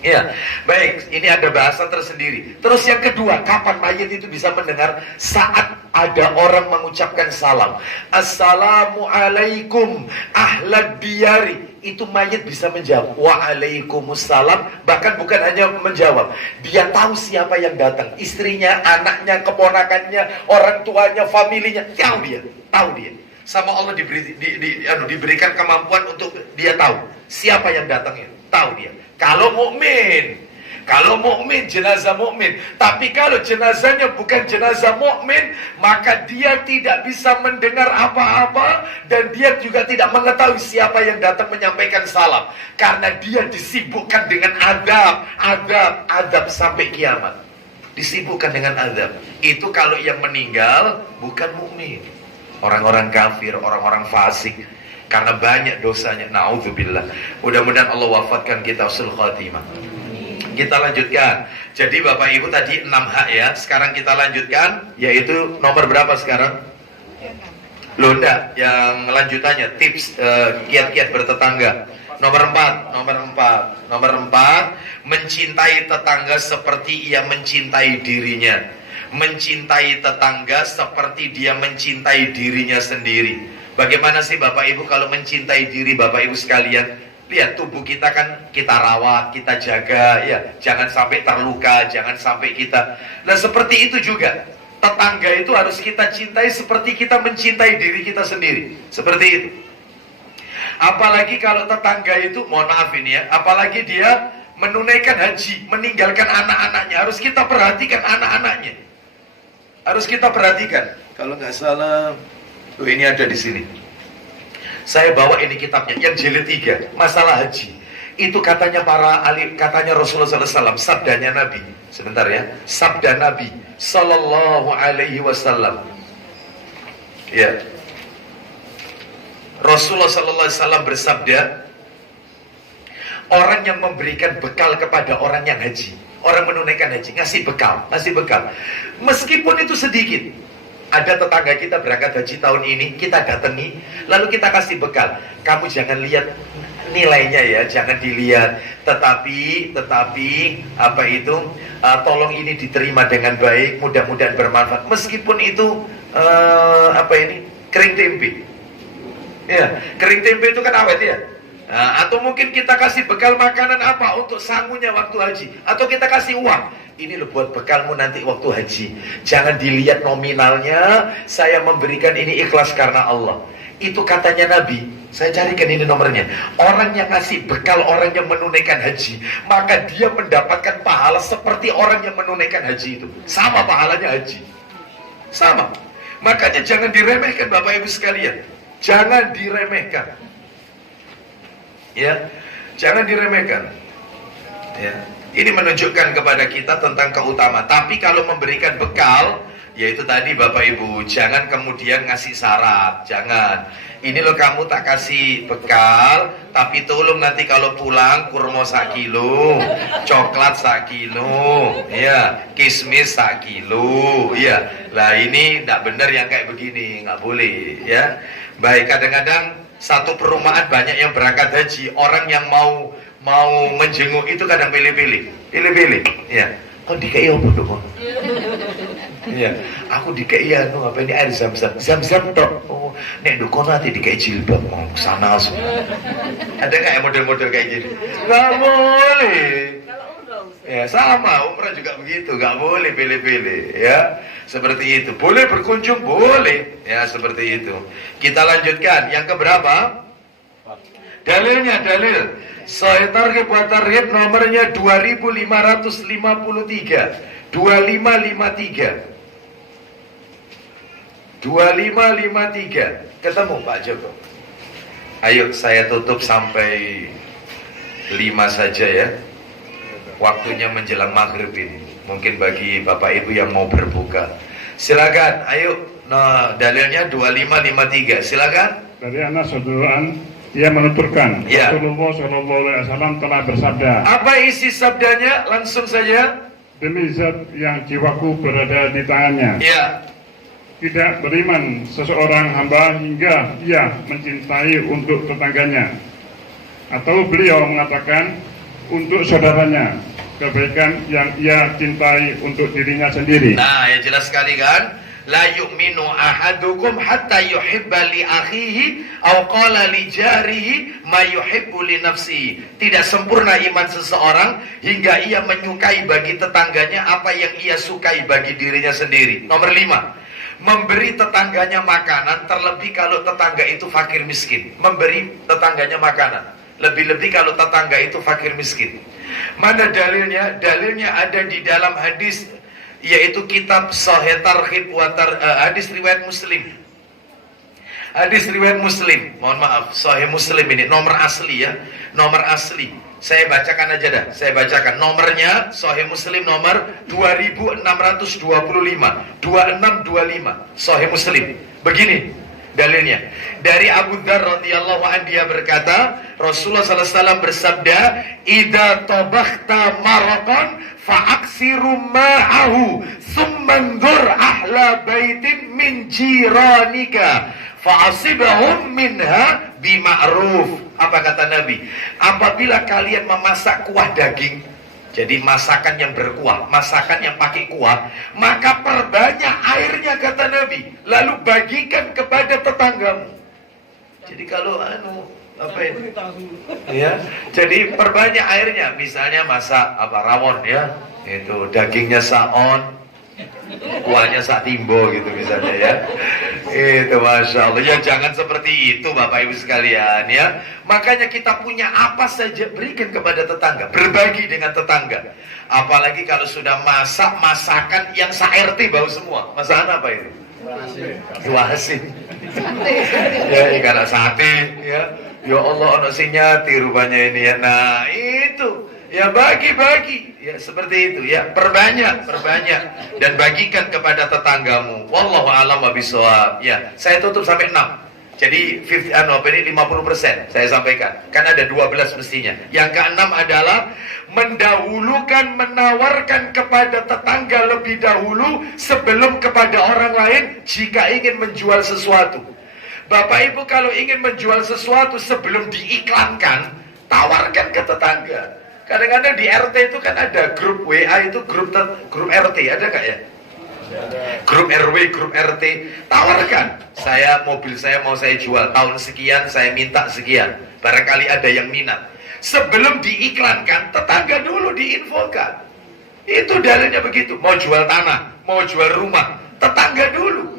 Ya, baik, ini ada bahasa tersendiri. Terus yang kedua, kapan mayit itu bisa mendengar? Saat ada orang mengucapkan salam. Assalamualaikum ahlad diyari. Itu mayit bisa menjawab. Waalaikumsalam. Bahkan bukan hanya menjawab, dia tahu siapa yang datang. Istrinya, anaknya, keponakannya, orang tuanya, familinya. Tahu dia. Sama Allah diberikan kemampuan untuk dia tahu siapa yang datangnya. Tahu dia. Kalau mukmin, jenazah mukmin. Tapi kalau jenazahnya bukan jenazah mukmin, maka dia tidak bisa mendengar apa-apa dan dia juga tidak mengetahui siapa yang datang menyampaikan salam. Karena dia disibukkan dengan adab sampai kiamat. Disibukkan dengan adab. Itu kalau yang meninggal bukan mukmin. Orang-orang kafir, orang-orang fasik. Karena banyak dosanya. Na'udzubillah. Mudah-mudahan Allah wafatkan kita husnul khatimah. Kita lanjutkan. Jadi Bapak Ibu tadi 6 hak ya. Sekarang kita lanjutkan. Yaitu nomor berapa sekarang? Loh enggak. Yang lanjutannya tips kiat-kiat bertetangga. Nomor 4. Mencintai tetangga seperti ia mencintai dirinya. Mencintai tetangga seperti dia mencintai dirinya sendiri. Bagaimana sih Bapak Ibu kalau mencintai diri Bapak Ibu sekalian? Lihat tubuh kita kan kita rawat, kita jaga ya. Jangan sampai terluka, jangan sampai kita. Nah seperti itu juga. Tetangga itu harus kita cintai seperti kita mencintai diri kita sendiri. Seperti itu. Apalagi kalau tetangga itu, mohon maaf ini ya, apalagi dia menunaikan haji, meninggalkan anak-anaknya. Harus kita perhatikan anak-anaknya. Harus kita perhatikan. Kalau nggak salah, ini ada di sini. Saya bawa ini kitabnya yang jilid 3, masalah haji. Itu katanya para alim, katanya Rasulullah SAW, sabdanya Nabi. Sebentar ya, sabda Nabi Sallallahu Alaihi Wasallam. Ya. Rasulullah sallallahu alaihi wasallam bersabda, orang yang memberikan bekal kepada orang yang haji, orang menunaikan haji, ngasih bekal. Meskipun itu sedikit. Ada tetangga kita berangkat haji tahun ini, kita datangi, lalu kita kasih bekal. Kamu jangan lihat nilainya ya, jangan dilihat. Tetapi apa itu? Tolong ini diterima dengan baik, mudah-mudahan bermanfaat. Meskipun itu kering tempe. Ya, kering tempe itu kan awet ya. Nah, atau mungkin kita kasih bekal makanan apa untuk sangunya waktu haji, atau kita kasih uang. Ini loh buat bekalmu nanti waktu haji. Jangan dilihat nominalnya. Saya memberikan ini ikhlas karena Allah. Itu katanya Nabi. Saya carikan ini nomornya. Orang yang ngasih bekal orang yang menunaikan haji, maka dia mendapatkan pahala seperti orang yang menunaikan haji itu. Sama pahalanya haji. Sama. Makanya jangan diremehkan Bapak Ibu sekalian. Jangan diremehkan. Ya, jangan diremehkan. Ya. Ini menunjukkan kepada kita tentang keutamaan. Tapi kalau memberikan bekal, yaitu tadi Bapak Ibu, jangan kemudian ngasih syarat. Jangan. Ini loh kamu tak kasih bekal, tapi tolong nanti kalau pulang kurma 1 kilo, coklat 1 kilo, ya, kismis 1 kilo, ya. Lah ini tidak benar yang kayak begini, nggak boleh, ya. Baik, kadang-kadang satu perumahan banyak yang berangkat haji, orang yang mau menjenguk itu kadang pilih-pilih, ya. Kau dikai apa dong? Iya, aku dikai apa ini air zam-zam tok. Oh, nek dukun nanti dikai jilbab, sana semua. Ada nggak ya model-model kayak gini? Nggak boleh. Ya sama, umrah juga begitu, nggak boleh pilih-pilih, ya. Seperti itu. Boleh berkunjung, boleh, ya seperti itu. Kita lanjutkan, yang keberapa? Dalilnya, dalil. Sahih Targhib wa Tarhib nomornya 2553. 2553. Ketemu Pak Joko. Ayo saya tutup sampai 5 saja ya. Waktunya menjelang maghrib ini. Mungkin bagi Bapak Ibu yang mau berbuka. Silakan, ayo. Nah, dalilnya 2553. Silakan. Dari Anas Radhiyallahu ia menuturkan, ya. Rasulullah SAW telah bersabda. Apa isi sabdanya? Langsung saja. Demi zat yang jiwaku berada di tangannya. Ya. Tidak beriman seseorang hamba hingga ia mencintai untuk tetangganya. Atau beliau mengatakan untuk saudaranya kebaikan yang ia cintai untuk dirinya sendiri. Nah, ya jelas sekali kan? La yu'minu ahadukum hatta yuhibba li akhihi aw qala li jarihi ma yuhibbu li nafsihi. Tidak sempurna iman seseorang hingga ia menyukai bagi tetangganya apa yang ia sukai bagi dirinya sendiri. Nomor 5, memberi tetangganya makanan, terlebih kalau tetangga itu fakir miskin. Memberi tetangganya makanan, lebih-lebih kalau tetangga itu fakir miskin. Mana dalilnya? Dalilnya ada di dalam hadis, yaitu kitab Sahih Targhib wa hadis riwayat Muslim. Hadis riwayat Muslim. Mohon maaf, Sahih Muslim ini nomor asli ya, nomor asli. Saya bacakan aja dah. Saya bacakan nomornya. Sahih Muslim nomor 2625 2625 Sahih Muslim. Begini dalilnya. Dari Abu Dzar radhiyallahu anhu, dia berkata, Rasulullah sallallahu alaihi wasallam bersabda, "Idza tabakhta maraqan fa'aksiru ma'ahu, summandur ahla baitin min jiranika fa'asibahum minha bima'ruf." Apa kata Nabi? Apabila kalian memasak kuah daging, jadi masakan yang berkuah, masakan yang pakai kuah, maka perbanyak airnya kata Nabi, lalu bagikan kepada tetanggamu. Jadi kalau apa ini? Ya, jadi perbanyak airnya. Misalnya masak rawon ya, itu dagingnya saon, kuahnya satimbo gitu misalnya ya. Itu Masya Allah. Ya jangan seperti itu Bapak Ibu sekalian ya. Makanya kita punya apa saja berikan kepada tetangga, berbagi dengan tetangga. Apalagi kalau sudah masak masakan yang sa-RT bau semua. Masakan apa itu? Asin. Ya ikan sate ya. Ya Allah, ono sing nyati rupanya ini ya. Nah itu ya, bagi-bagi. Ya, seperti itu ya. Perbanyak dan bagikan kepada tetanggamu. Wallahu a'lam bishawab. Ya, saya tutup sampai 6. Jadi 50% saya sampaikan. Kan ada 12 mestinya. Yang keenam adalah mendahulukan, menawarkan kepada tetangga lebih dahulu sebelum kepada orang lain jika ingin menjual sesuatu. Bapak Ibu kalau ingin menjual sesuatu sebelum diiklankan, tawarkan ke tetangga. Kadang-kadang di RT itu kan ada grup WA, itu grup RT, ada nggak ya? Grup RW, grup RT, tawarkan. Mobil saya mau saya jual, tahun sekian saya minta sekian. Barangkali ada yang minat. Sebelum diiklankan, tetangga dulu diinfokan. Itu dalilnya begitu. Mau jual tanah, mau jual rumah, tetangga dulu.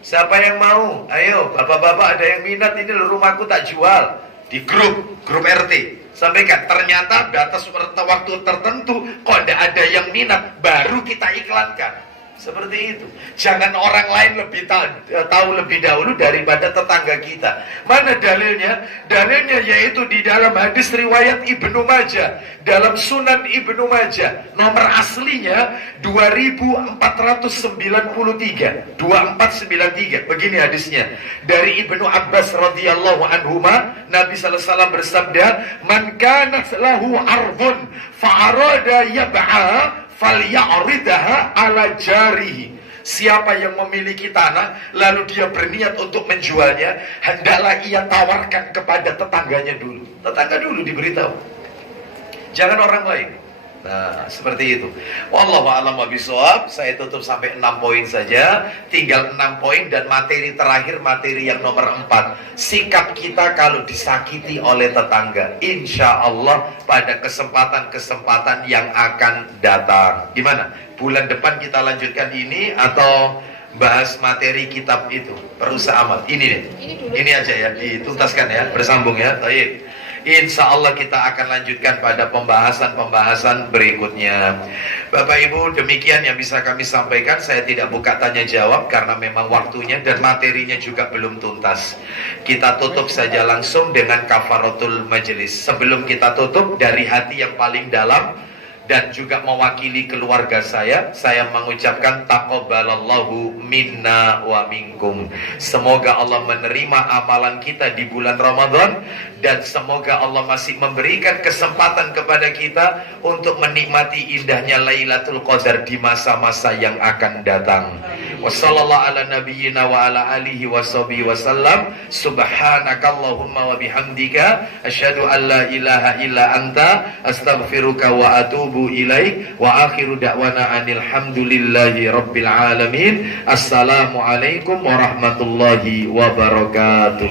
Siapa yang mau? Ayo, bapak-bapak ada yang minat, ini rumahku tak jual. Di grup RT. Sampaikan, ternyata batas waktu tertentu, kok tidak ada yang minat, baru kita iklankan. Seperti itu. Jangan orang lain lebih tahu lebih dahulu daripada tetangga kita. Mana dalilnya? Dalilnya yaitu di dalam hadis riwayat Ibnu Majah, dalam Sunan Ibnu Majah, nomor aslinya 2493. 2493. Begini hadisnya. Dari Ibnu Abbas radhiyallahu anhuma, Nabi sallallahu alaihi wasallam bersabda, "Man kanat lahu ardhun fa arada yab'a falya'ridaha ala jarihi." Siapa yang memiliki tanah lalu dia berniat untuk menjualnya, hendaklah ia tawarkan kepada tetangganya dulu. Tetangga dulu diberitahu, jangan orang lain. Nah, seperti itu. Wallahu a'lam bishawab. Saya tutup sampai 6 poin saja. Tinggal 6 poin dan materi terakhir, materi yang nomor 4. Sikap kita kalau disakiti oleh tetangga. Insya Allah pada kesempatan-kesempatan yang akan datang. Gimana? Bulan depan kita lanjutkan ini atau bahas materi kitab itu? Perusahaan amal. Ini deh. Ini aja ya, dituntaskan ya, bersambung ya. Baik. Insya Allah kita akan lanjutkan pada pembahasan berikutnya. Bapak Ibu, demikian yang bisa kami sampaikan. Saya tidak buka tanya jawab karena memang waktunya dan materinya juga belum tuntas. Kita tutup saja langsung dengan kafaratul majelis. Sebelum kita tutup, dari hati yang paling dalam dan juga mewakili keluarga saya mengucapkan taqabbalallahu minna wa minkum. Semoga Allah menerima amalan kita di bulan Ramadan dan semoga Allah masih memberikan kesempatan kepada kita untuk menikmati indahnya Lailatul Qadar di masa-masa yang akan datang. Wassallallahu ala nabiyyina wa ala alihi washabihi wasallam. Subhanakallahumma wa bihamdika asyhadu an la ilaha illa anta astaghfiruka wa atubu ilaik wa akhiru da'wana anil hamdulillahi rabbil alamin. Assalamualaikum warahmatullahi wabarakatuh.